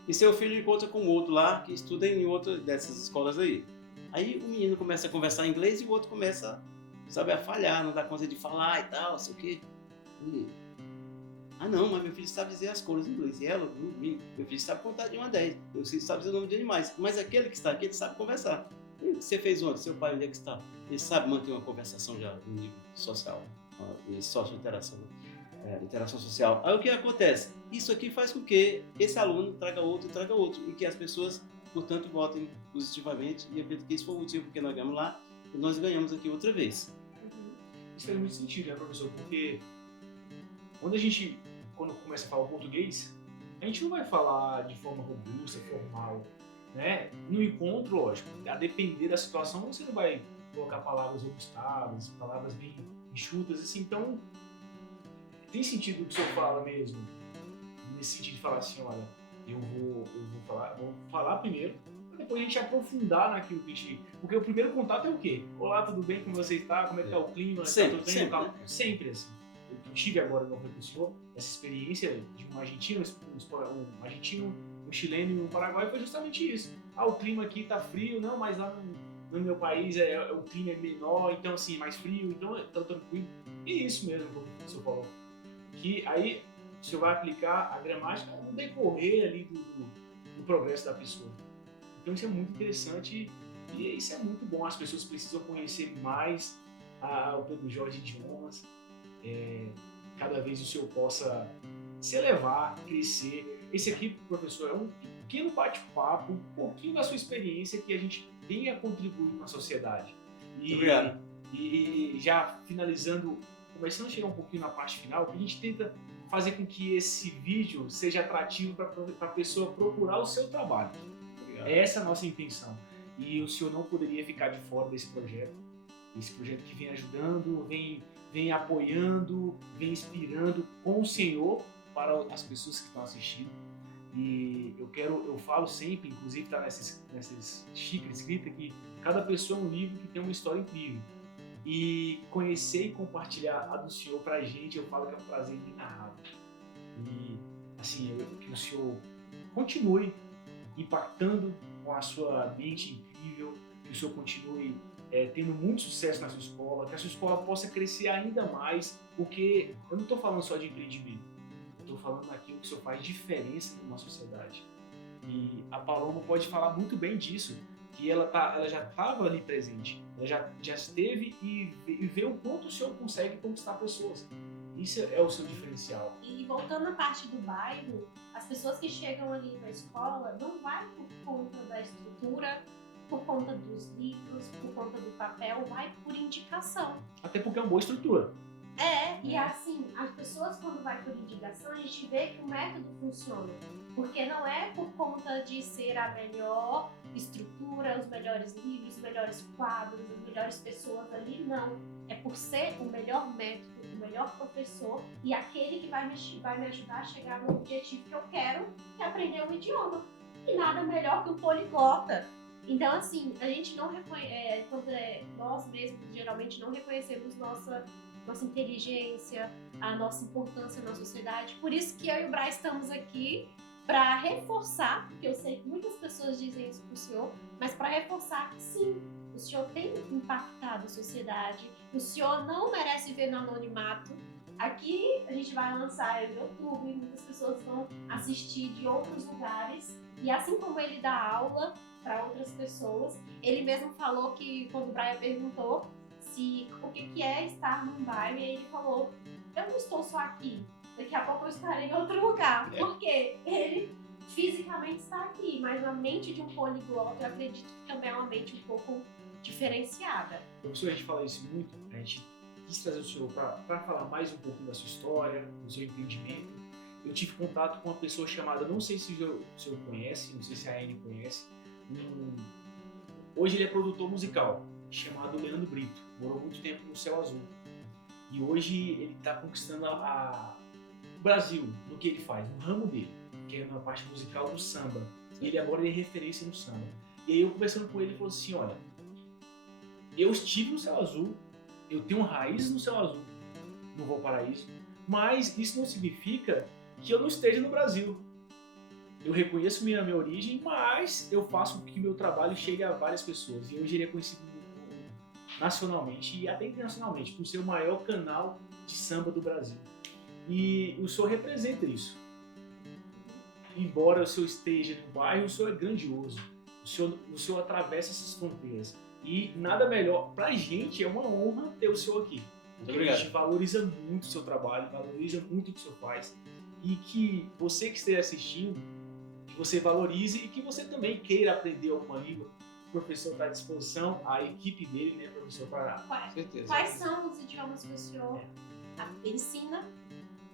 e seu filho encontra com outro lá que estuda em outra dessas escolas aí. Aí o menino começa a conversar em inglês e o outro começa, sabe, a falhar, não dá conta de falar e tal, sei o quê. Não, mas meu filho sabe dizer as cores em inglês. E ela, meu filho sabe contar de 1 a 10. Meu filho sabe dizer o nome de animais. Mas aquele que está aqui, ele sabe conversar. E você fez ontem? Seu pai, onde é que está? Ele sabe manter uma conversação já no nível social, interação social. Aí o que acontece? Isso aqui faz com que esse aluno traga outro e que as pessoas, portanto, votem positivamente. E eu acredito que esse foi o motivo porque nós ganhamos lá e nós ganhamos aqui outra vez. Isso faz muito sentido, né, professor? Porque quando começa a falar o português, a gente não vai falar de forma robusta, formal, né? No encontro, lógico, a depender da situação, você não vai colocar palavras robustadas, palavras bem enxutas, assim. Então, tem sentido o que o senhor fala mesmo, nesse sentido de falar assim, olha, eu vou falar primeiro, para depois a gente aprofundar naquilo que a gente... Porque o primeiro contato é o quê? Olá, tudo bem? Como você está? Como é que está o clima? Sempre assim. Eu tive agora no Recurso, essa experiência de um argentino, um chileno e um paraguaio foi justamente isso. O clima aqui tá frio, não, mas lá no meu país o clima é menor, então assim, mais frio, então tá tranquilo. E isso mesmo que o senhor falou. Que aí o senhor vai aplicar a gramática no decorrer ali do progresso da pessoa. Então isso é muito interessante e isso é muito bom. As pessoas precisam conhecer mais o Pedro Jorge Idiomas. Cada vez o senhor possa se elevar, crescer. Esse aqui, professor, é um pequeno bate-papo, um pouquinho da sua experiência que a gente venha contribuir com a sociedade. Muito obrigado. E já finalizando, começando a chegar um pouquinho na parte final, que a gente tenta fazer com que esse vídeo seja atrativo para a pessoa procurar o seu trabalho. Obrigado. Essa é a nossa intenção. E o senhor não poderia ficar de fora desse projeto. Esse projeto que vem ajudando, vem apoiando, vem inspirando com o Senhor para as pessoas que estão assistindo. E eu falo sempre, inclusive está nessas xícaras escritas, que cada pessoa é um livro que tem uma história incrível. E conhecer e compartilhar a do Senhor para a gente, eu falo que é um prazer inenarrável. E assim, que o Senhor continue impactando com a sua mente incrível, que o Senhor continue tendo muito sucesso na sua escola, que a sua escola possa crescer ainda mais, porque eu não estou falando só de empreendimento, eu estou falando daquilo que o senhor faz diferença numa sociedade. E a Paloma pode falar muito bem disso, que ela já estava ali presente, ela já esteve e vê o quanto o senhor consegue conquistar pessoas. Isso é o seu diferencial. E voltando à parte do bairro, as pessoas que chegam ali na escola não vai por conta da estrutura, por conta dos livros, por conta do papel, vai por indicação. Até porque é uma boa estrutura. E assim, as pessoas quando vai por indicação, a gente vê que o método funciona. Porque não é por conta de ser a melhor estrutura, os melhores livros, os melhores quadros, as melhores pessoas ali, não. É por ser o melhor método, o melhor professor e aquele que vai me ajudar a chegar no objetivo que eu quero, que é aprender um idioma. E nada melhor que o poliglota. Então, assim, a gente não reconhece, nós mesmos geralmente não reconhecemos nossa inteligência, a nossa importância na sociedade. Por isso que eu e o Braz estamos aqui para reforçar, porque eu sei que muitas pessoas dizem isso para o senhor, mas para reforçar que sim, o senhor tem impactado a sociedade, o senhor não merece viver no anonimato. Aqui a gente vai lançar no YouTube, muitas pessoas vão assistir de outros lugares, e assim como ele dá aula para outras pessoas, ele mesmo falou que quando o Brian perguntou o que é estar num bairro, e ele falou, eu não estou só aqui, daqui a pouco eu estarei em outro lugar, porque ele fisicamente está aqui, mas a mente de um poliglota, eu acredito que também é uma mente um pouco diferenciada. Professor, a gente fala isso muito, a gente quis trazer o senhor para falar mais um pouco da sua história, do seu empreendimento. Eu tive contato com uma pessoa chamada, não sei se o senhor conhece, não sei se a Anne conhece, hoje ele é produtor musical, chamado Leandro Brito, morou muito tempo no Céu Azul. E hoje ele está conquistando o Brasil no que ele faz, no ramo dele, que é na parte musical do samba. E ele agora é referência no samba. E aí eu conversando com ele, ele falou assim, olha, eu estive no Céu Azul, eu tenho raízes no Céu Azul, no Valparaíso, mas isso não significa que eu não esteja no Brasil. Eu reconheço minha origem, mas eu faço com que meu trabalho chegue a várias pessoas. E hoje ele é conhecido nacionalmente e até internacionalmente por ser o maior canal de samba do Brasil. E o senhor representa isso. Embora o senhor esteja no bairro, o senhor é grandioso. O senhor atravessa essas fronteiras. E nada melhor, pra gente é uma honra ter o senhor aqui. Porque a gente valoriza muito o seu trabalho, valoriza muito o que o senhor faz. E que você que esteja assistindo, que você valorize e que você também queira aprender alguma língua. O professor está à disposição, a equipe dele, né, professor, para... Quais são os idiomas que o senhor ensina?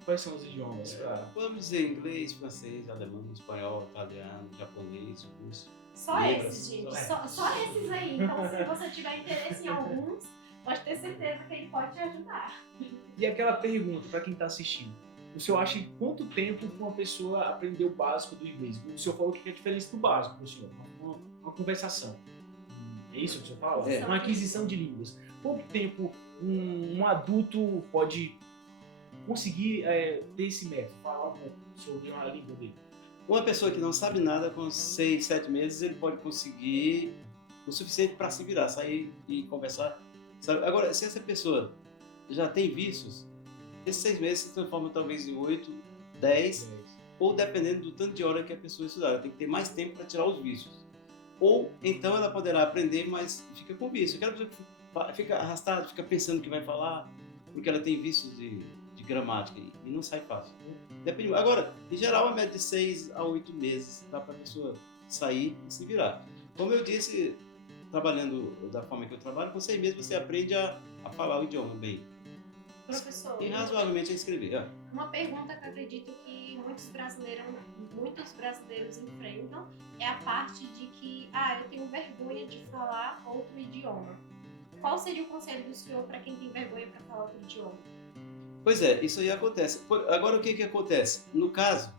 Quais são os idiomas? Podemos dizer inglês, francês, alemão, espanhol, italiano, japonês, russo. Só esses, gente. Só esses aí. Então, se você tiver interesse em alguns, pode ter certeza que ele pode te ajudar. E aquela pergunta, para quem está assistindo. O senhor acha em quanto tempo uma pessoa aprendeu o básico do inglês? O senhor falou que é a diferença do básico para o senhor, uma conversação. É isso que o senhor fala? É. Uma aquisição de línguas. Quanto tempo um adulto pode conseguir ter esse método? Falar um pouco sobre a língua dele. Uma pessoa que não sabe nada, com 6, 7 meses, ele pode conseguir o suficiente para se virar, sair e conversar. Sabe? Agora, se essa pessoa já tem vícios, esses 6 meses se transformam talvez em 8, 10, ou dependendo do tanto de hora que a pessoa estudar. Ela tem que ter mais tempo para tirar os vícios. Ou então ela poderá aprender, mas fica com vício. Aquela pessoa que fica arrastada, fica pensando que vai falar, porque ela tem vícios de gramática e não sai fácil. Depende. Agora, em geral, a média de 6 a 8 meses dá para a pessoa sair e se virar. Como eu disse, trabalhando da forma que eu trabalho, com 6 meses você aprende a falar o idioma bem. Professor, E razoavelmente a escrever. Uma pergunta que eu acredito que muitos brasileiros enfrentam é a parte de que, eu tenho vergonha de falar outro idioma. Qual seria o conselho do senhor para quem tem vergonha para falar outro idioma? Pois é, isso aí acontece. Agora, o que acontece? No caso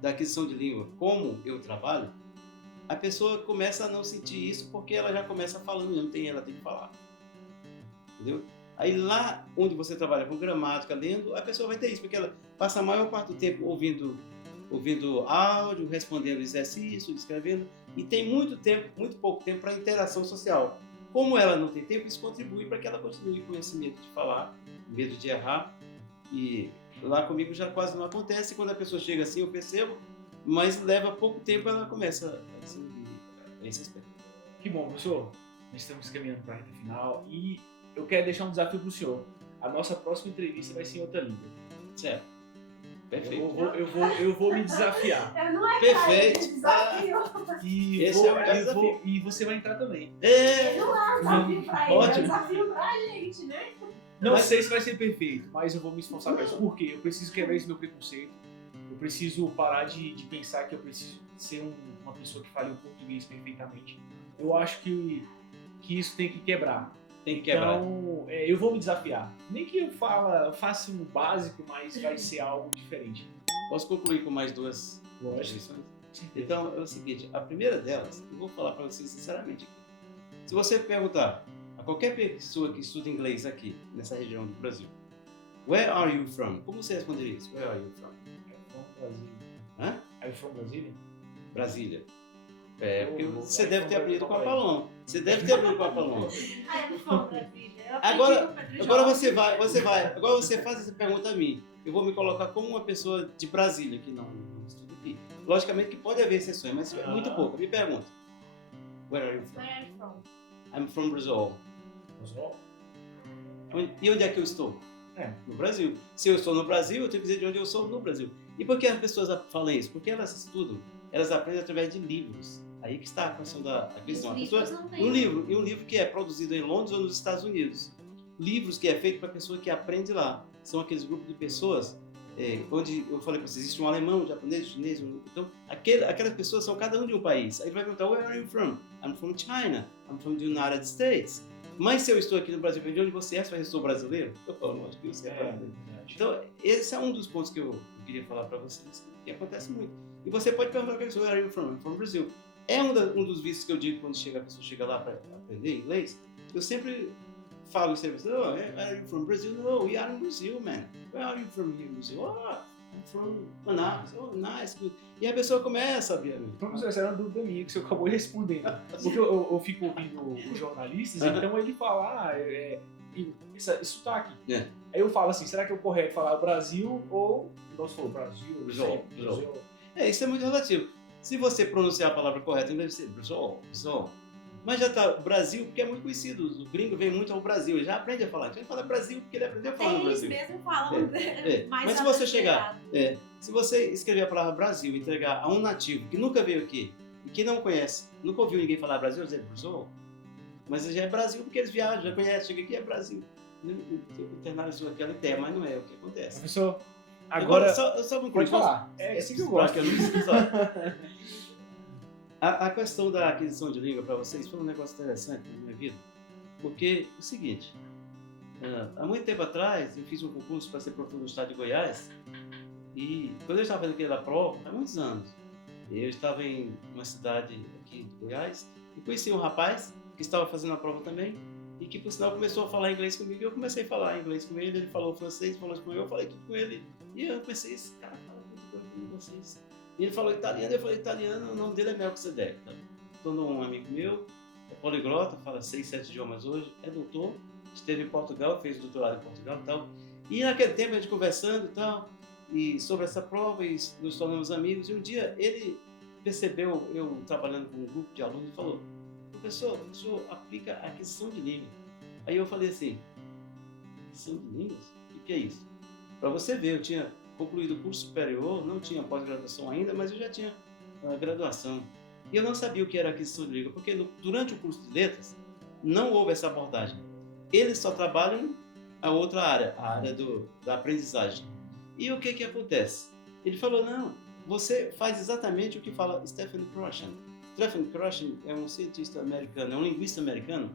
da aquisição de língua, como eu trabalho, a pessoa começa a não sentir isso porque ela já começa falando, ela tem que falar. Entendeu? Aí lá onde você trabalha com gramática, lendo, a pessoa vai ter isso, porque ela passa a maior parte do tempo ouvindo áudio, respondendo exercício, escrevendo, e tem muito pouco tempo para interação social. Como ela não tem tempo, isso contribui para que ela continue com esse medo de falar, medo de errar. E lá comigo já quase não acontece. Quando a pessoa chega assim, eu percebo, mas leva pouco tempo ela começa a se esse aspecto. Que bom, professor. Nós estamos caminhando para a reta final e eu quero deixar um desafio para o senhor. A nossa próxima entrevista vai ser em outra língua. Certo. Perfeito. Eu vou me desafiar. Não é Perfeito. Desafio. E você vai entrar também. Não é desafio para ele, Ótimo. é desafio para a gente, né? Não sei se vai ser perfeito, mas eu vou me esforçar para isso. Por quê? Eu preciso quebrar esse meu preconceito. Eu Eu preciso parar de pensar que eu preciso ser uma pessoa que fale o português perfeitamente. Eu acho que isso tem que quebrar. Tem que quebrar. Então, eu vou me desafiar. Nem que eu faça o básico, mas vai ser algo diferente. Posso concluir com mais duas definições? Então, é o seguinte, a primeira delas, eu vou falar para vocês sinceramente aqui. Se você perguntar a qualquer pessoa que estuda inglês aqui, nessa região do Brasil, where are you from? Como você responderia isso? Where are you from? I'm from Brasília. Hã? Are you from Brasília? Brasília. Porque Eu você deve ter aprendido com a Paloma. Você deve ter aprendido com a Paloma. I'm from Brasília. Agora você faz essa pergunta a mim. Eu vou me colocar como uma pessoa de Brasília, que não estuda aqui. Logicamente que pode haver exceções, mas é muito pouco. Me pergunta. Where are you from? Where are you from? I'm from Brazil. Brazil? E onde é que eu estou? No Brasil. Se eu estou no Brasil, eu tenho que dizer de onde eu sou no Brasil. E por que as pessoas falam isso? Porque elas estudam, elas aprendem através de livros. Aí que está a questão da questão. Um livro que é produzido em Londres ou nos Estados Unidos. Livros que é feito para a pessoa que aprende lá. São aqueles grupos de pessoas onde eu falei para vocês, existe um alemão, um japonês, um chinês, então aquelas pessoas são cada um de um país. Aí vai perguntar, where are you from? I'm from China, I'm from the United States. Mas se eu estou aqui no Brasil, de onde você é? Se eu sou brasileiro? Eu falo, acho que você é brasileiro. Então, esse é um dos pontos que eu queria falar para vocês, que acontece muito. E você pode perguntar para a pessoa, where are you from? I'm from Brazil. É um dos vícios que eu digo quando a pessoa chega lá para aprender inglês. Eu sempre falo isso aí, oh, where are you from Brazil? No, we are in Brazil, man. Where are you from here, Brazil? Oh, I'm from Manaus. Oh, nice, good. E a pessoa começa a abrir. Professor, essa era uma dúvida minha que você acabou respondendo. Porque eu fico ouvindo os jornalistas, então ele fala, esse sotaque. Aí eu falo assim, será que é o correto falar Brasil ou, nós falamos Brasil? Brasil. Isso é muito relativo. Se você pronunciar a palavra correta, em vez de ser Brasil. Mas já tá Brasil, porque é muito conhecido. O gringo vem muito ao Brasil, ele já aprende a falar. Ele fala Brasil porque ele aprendeu a falar no Brasil. Eles mesmo falam mais. Mas se você chegar, se você escrever a palavra Brasil e entregar a um nativo que nunca veio aqui e que não conhece, nunca ouviu ninguém falar Brasil, dizer Brasil, mas já é Brasil porque eles viajam, já conhecem, chega aqui é Brasil. Internacionalizou aquela ideia, mas não é o que acontece. Professor, agora só pode falar. É assim que eu gosto. A questão da aquisição de língua para vocês foi um negócio interessante na minha vida, porque é o seguinte, há muito tempo atrás eu fiz um concurso para ser professor do estado de Goiás e quando eu estava fazendo aquela prova, há muitos anos, eu estava em uma cidade aqui de Goiás e conheci um rapaz que estava fazendo a prova também e que por sinal começou a falar inglês comigo e eu comecei a falar inglês com ele, ele falou francês, falou espanhol, eu falei tudo com ele e eu pensei, esse cara fala muito coisa com vocês. E ele falou italiano, eu falei italiano, o nome dele é Melquisedeque. Tá? Tornou um amigo meu, é poliglota, fala 6, 7 idiomas hoje, é doutor, esteve em Portugal, fez doutorado em Portugal e tal. E naquele tempo a gente conversando e tal, e sobre essa prova, e nos tornamos amigos. E um dia ele percebeu, eu trabalhando com um grupo de alunos, e falou, professor, o senhor aplica a aquisição de língua. Aí eu falei assim, aquisição de línguas? O que é isso? Para você ver, eu tinha concluído o curso superior, não tinha pós-graduação ainda, mas eu já tinha graduação. E eu não sabia o que era aquisição de língua, porque durante o curso de letras não houve essa abordagem. Eles só trabalham a outra área, a área da aprendizagem. E o que acontece? Ele falou, não, você faz exatamente o que fala Stephen Krashen. Stephen Krashen é um cientista americano, é um linguista americano,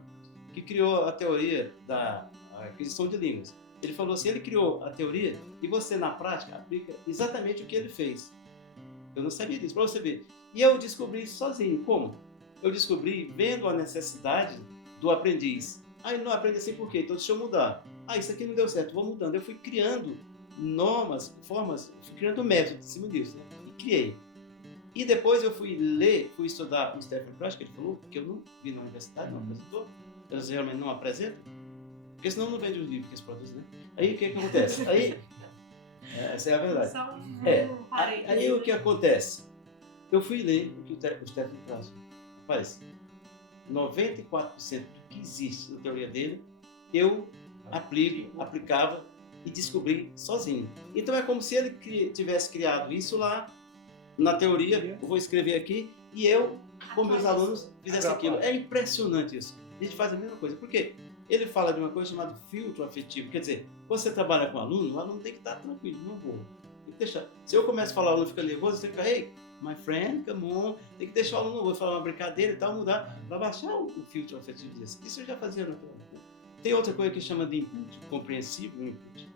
que criou a teoria da aquisição de línguas. Ele falou assim, ele criou a teoria e você, na prática, aplica exatamente o que ele fez. Eu não sabia disso, para você ver. E eu descobri isso sozinho. Como? Eu descobri vendo a necessidade do aprendiz. Ele não aprende assim por quê? Então deixa eu mudar. Isso aqui não deu certo, vou mudando. Eu fui criando normas, formas, fui criando método em cima disso, né? E criei. E depois eu fui estudar o Stephen Krashen, que ele falou, que eu não vi na universidade, não apresentou. Eles realmente não apresentam. Porque senão não vende os livros que eles produzem, né? Aí o que acontece? Essa é a verdade. Aí o que acontece? Eu fui ler o que o Stephen Krashen faz. 94% do que existe na teoria dele, eu aplicava e descobri sozinho. Então é como se ele tivesse criado isso lá, na teoria, eu vou escrever aqui, e eu, com meus alunos, fizesse aquilo. É impressionante isso. A gente faz a mesma coisa. Por quê? Ele fala de uma coisa chamada filtro afetivo. Quer dizer, quando você trabalha com o aluno tem que estar tranquilo, não vou Tem que deixar. Se eu começo a falar, o aluno fica nervoso, você fica, hey, my friend, come on. Tem que deixar o aluno, vou falar uma brincadeira e tal, mudar, para baixar o filtro afetivo desse. Isso eu já fazia naturalmente. Tem outra coisa que chama de input compreensível, input,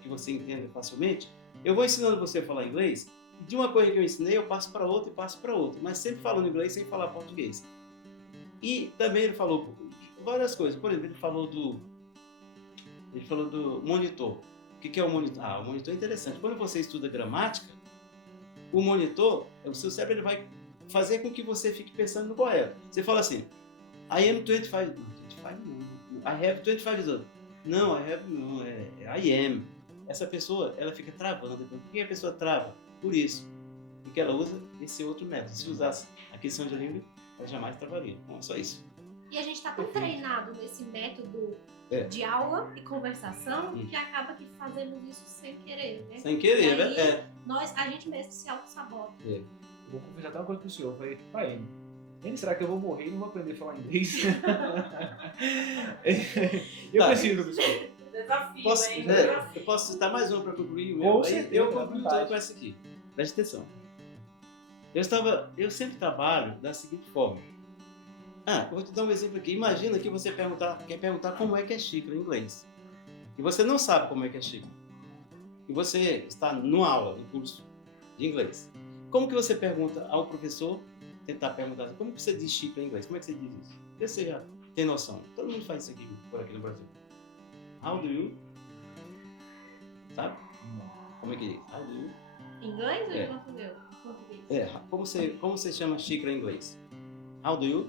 que você entende facilmente. Eu vou ensinando você a falar inglês, de uma coisa que eu ensinei, eu passo para outra e passo para outra, mas sempre falando inglês sem falar português. E também ele falou várias coisas. Por exemplo, ele falou do monitor. O que é o monitor? O monitor é interessante. Quando você estuda gramática, o monitor, o seu cérebro, ele vai fazer com que você fique pensando no correto. Você fala assim, I am 25, não, 25 não. I have 25 years old. Não, I have não, I am. Essa pessoa, ela fica travando. Por que a pessoa trava? Por isso. Porque ela usa esse outro método. Se usasse a questão de língua, ela jamais travaria. Então é só isso. E a gente está tão treinado nesse método de aula e conversação que acaba que fazemos isso sem querer, né? Sem querer, né? A gente mesmo se auto-sabota. Eu vou confessar até uma coisa pro senhor. Eu falei pra ele, será que eu vou morrer e não vou aprender a falar inglês? Eu preciso, professor. Desafio, hein? Eu posso citar mais uma para concluir o meu? Eu concluo todo com essa aqui. Preste atenção. Eu sempre trabalho da seguinte forma. Eu vou te dar um exemplo aqui. Imagina que você quer perguntar como é que é xícara em inglês. E você não sabe como é que é xícara. E você está numa aula, no curso de inglês. Como que você pergunta ao professor, tentar perguntar, como que você diz xícara em inglês? Como é que você diz isso? Você já tem noção. Todo mundo faz isso aqui, por aqui no Brasil. How do you? Sabe? Como é que diz? How do you? Em inglês ou em português? Como você chama xícara em inglês? How do you?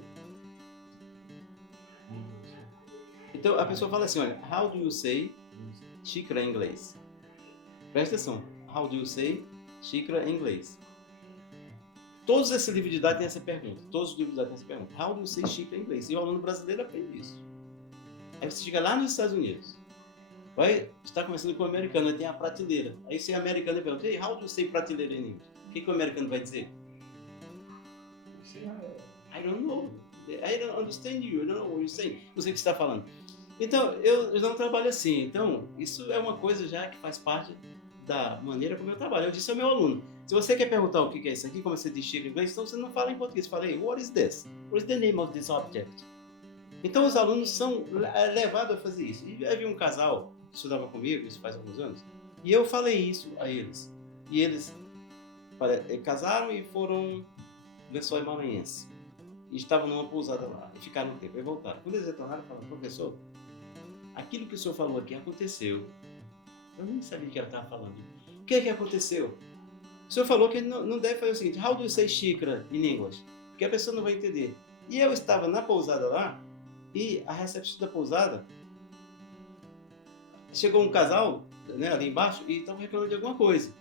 Então a pessoa fala assim, olha, how do you say xícara em inglês? Presta atenção. How do you say xícara em inglês? Todos esses livros de idade têm essa pergunta. Todos os livros de idade têm essa pergunta. How do you say xícara em inglês? E o aluno brasileiro aprende isso. Aí você chega lá nos Estados Unidos. Está começando com o americano, aí tem a prateleira. Aí você é americano e pergunta, hey, how do you say prateleira em inglês? O que o americano vai dizer? I don't know. I don't understand you. I don't know what you're saying. Não sei o que você está falando. Então, eu não trabalho assim. Então, isso é uma coisa já que faz parte da maneira como eu trabalho. Eu disse ao meu aluno, se você quer perguntar o que é isso aqui, como você diz xícara em inglês, então você não fala em português. Você fala, hey, what is this? What is the name of this object? Então, os alunos são levados a fazer isso. E havia um casal que estudava comigo, isso faz alguns anos, e eu falei isso a eles. E eles casaram e foram Lençóis Maranhenses. E estavam numa pousada lá, e ficaram um tempo, e voltaram. Quando eles retornaram, falaram, professor, aquilo que o senhor falou aqui aconteceu. Eu nem sabia o que ela estava falando. O que aconteceu? O senhor falou que não deve fazer o seguinte, how do you say xícara in English? Porque a pessoa não vai entender. E eu estava na pousada lá, e a recepção da pousada, chegou um casal, né, ali embaixo, e estava reclamando de alguma coisa.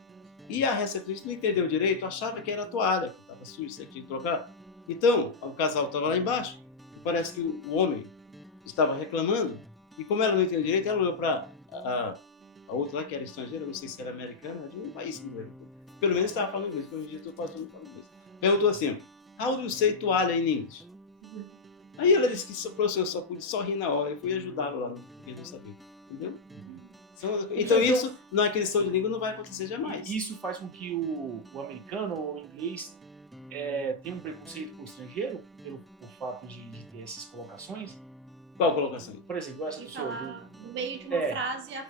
E a recepcionista não entendeu direito, achava que era a toalha, que estava suja, você tinha que trocar. Então, o casal estava lá embaixo, e parece que o homem estava reclamando, e como ela não entendeu direito, ela olhou para a outra lá, que era estrangeira, não sei se era americana, de um país inglês. Pelo menos estava falando inglês, porque hoje em dia estou quase falando inglês. Perguntou assim, how do you say toalha in English? Aí ela disse que o professor só pude sorrir na hora, eu fui ajudá-lo lá, porque eu não sabia, entendeu? Então isso, na aquisição de língua, não vai acontecer jamais. Isso faz com que o americano ou o inglês tenha um preconceito com o estrangeiro, pelo fato de ter essas colocações? Qual colocação? Por exemplo, essa pessoa... No meio de uma frase, a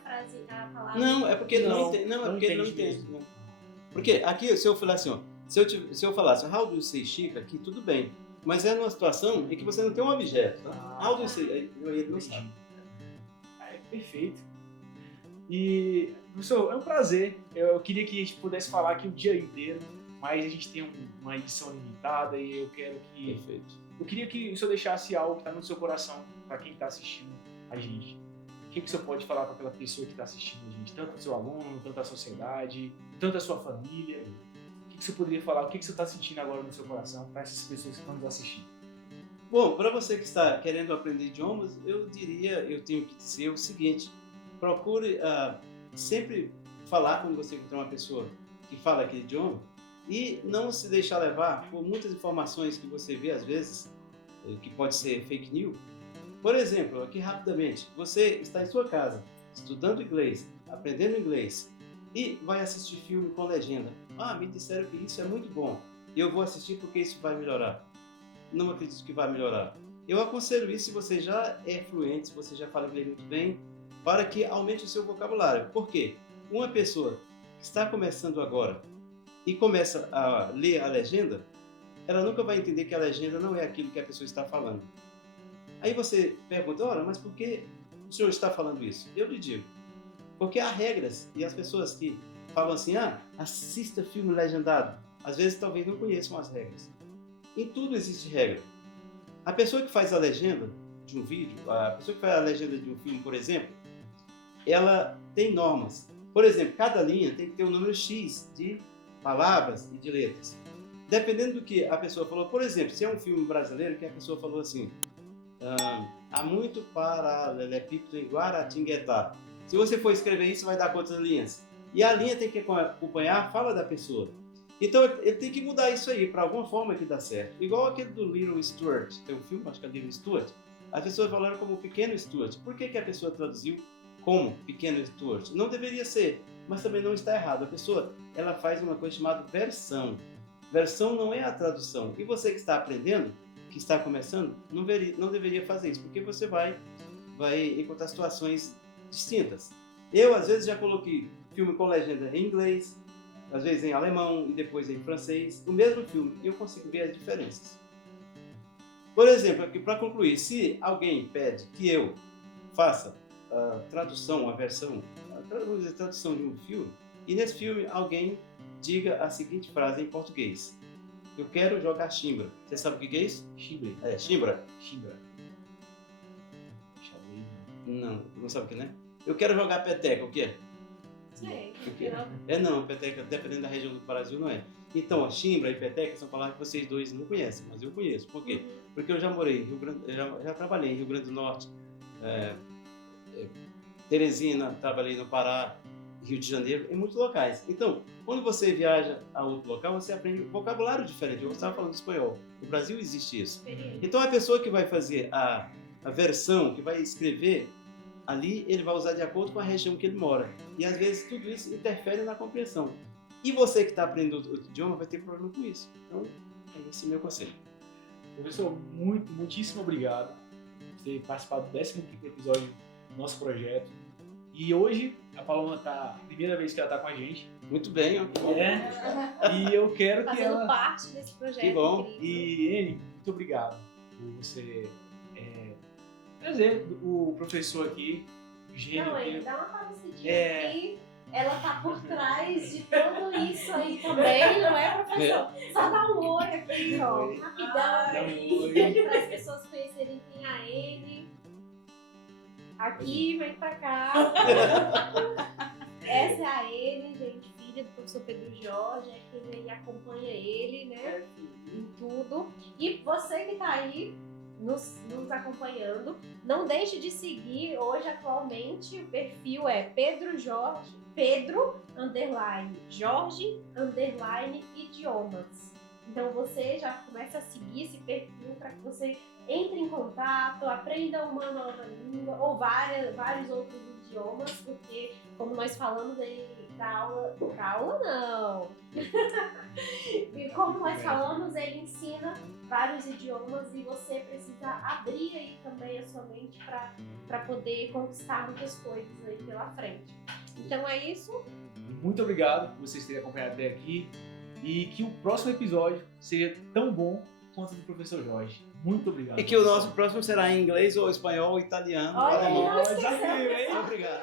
palavra... Não, é porque ele não entende. Porque aqui, se eu falar assim, ó, se eu falasse how do you say xícara, aqui tudo bem. Mas é numa situação em que você não tem um objeto. How do you say? Ele não sabe. Perfeito. E, professor, é um prazer. Eu queria que a gente pudesse falar aqui o dia inteiro, mas a gente tem uma edição limitada e eu quero que... Perfeito. Eu queria que o senhor deixasse algo que está no seu coração para quem está assistindo a gente. O que o senhor pode falar para aquela pessoa que está assistindo a gente? Tanto o seu aluno, tanto a sociedade, tanto a sua família. O que o senhor poderia falar? O que o senhor está sentindo agora no seu coração para essas pessoas que estão nos assistindo? Bom, para você que está querendo aprender idiomas, eu tenho que dizer o seguinte. Procure sempre falar quando você encontrar uma pessoa que fala aquele idioma e não se deixar levar por muitas informações que você vê às vezes, que pode ser fake news. Por exemplo, aqui rapidamente, você está em sua casa, estudando inglês, aprendendo inglês, e vai assistir filme com legenda. Ah, me disseram que isso é muito bom. Eu vou assistir porque isso vai melhorar. Não acredito que vai melhorar. Eu aconselho isso se você já é fluente, se você já fala inglês muito bem, para que aumente o seu vocabulário. Por quê? Uma pessoa que está começando agora e começa a ler a legenda, ela nunca vai entender que a legenda não é aquilo que a pessoa está falando. Aí você pergunta, ora, mas por que o senhor está falando isso? Eu lhe digo, porque há regras e as pessoas que falam assim, assista filme legendado, às vezes talvez não conheçam as regras. Em tudo existe regra. A pessoa que faz a legenda de um vídeo, a pessoa que faz a legenda de um filme, por exemplo, ela tem normas. Por exemplo, cada linha tem que ter um número X de palavras e de letras. Dependendo do que a pessoa falou, por exemplo, se é um filme brasileiro que a pessoa falou assim, há muito paralelepípedo em Guaratinguetá. Se você for escrever isso, vai dar quantas linhas? E a linha tem que acompanhar a fala da pessoa. Então ele tem que mudar isso aí para alguma forma que dá certo. Igual aquele do Little Stuart, tem um filme, acho que é Little Stuart. As pessoas falaram como Pequeno Stuart. Por que a pessoa traduziu como Pequeno Stuart? Não deveria ser, mas também não está errado. A pessoa ela faz uma coisa chamada versão. Versão não é a tradução. E você que está aprendendo, que está começando, não deveria fazer isso, porque você vai encontrar situações distintas. Eu, às vezes, já coloquei filme com legenda em inglês, às vezes em alemão e depois em francês, o mesmo filme, e eu consigo ver as diferenças. Por exemplo, aqui para concluir, se alguém pede que eu faça a tradução, a tradução de um filme, e nesse filme alguém diga a seguinte frase em português: eu quero jogar chimbra. Você sabe o que é isso? Chimbra. É, chimbra. Chimbra. Não sabe o que, né? Eu quero jogar peteca, o que é? Sei. Não, peteca, dependendo da região do Brasil, não é. Então, chimbra e peteca são palavras que vocês dois não conhecem, mas eu conheço. Por quê? Porque eu já morei em Rio Grande, já trabalhei em Rio Grande do Norte, Teresina, trabalhei no Pará, Rio de Janeiro, em muitos locais. Então, quando você viaja a outro local, você aprende um vocabulário diferente. Eu estava falando espanhol. No Brasil existe isso. Então, a pessoa que vai fazer a versão, que vai escrever, ali ele vai usar de acordo com a região que ele mora. E às vezes tudo isso interfere na compreensão. E você que está aprendendo outro idioma vai ter problema com isso. Então, é esse o meu conselho. Professor, muitíssimo obrigado por ter participado do 15º episódio do nosso projeto. E hoje a Paloma está, primeira vez que ela está com a gente. Muito bem, ó. E eu quero que fazendo ela... parte desse projeto. Que bom. Incrível. E Eni, muito obrigado por você trazer o professor aqui, o gênio. Não, que- ele dá uma parecidinha aqui. Ela tá por trás de tudo isso aí também, não é, professor? Só dá um oi aqui, ó. Rapidão Dá um aí, oi. para as pessoas conhecerem quem é ele. Aqui, vem pra cá. Essa é a ele, gente, filha do professor Pedro Jorge, é quem aí acompanha ele, né? Em tudo. E você que tá aí nos acompanhando, não deixe de seguir. Hoje, atualmente, o perfil é Pedro Jorge idiomas. Então você já começa a seguir esse perfil para que você entre em contato, aprenda uma nova língua ou vários outros idiomas, porque como nós falamos, ele dá aula não. E como nós falamos, ele ensina vários idiomas e você precisa abrir aí também a sua mente para poder conquistar muitas coisas aí pela frente. Então é isso. Muito obrigado por vocês terem acompanhado até aqui e que o próximo episódio seja tão bom quanto o do professor Jorge. Muito obrigado. E que o nosso próximo será em inglês ou espanhol ou italiano. Olha, alemão. nós desafio, hein? Obrigado.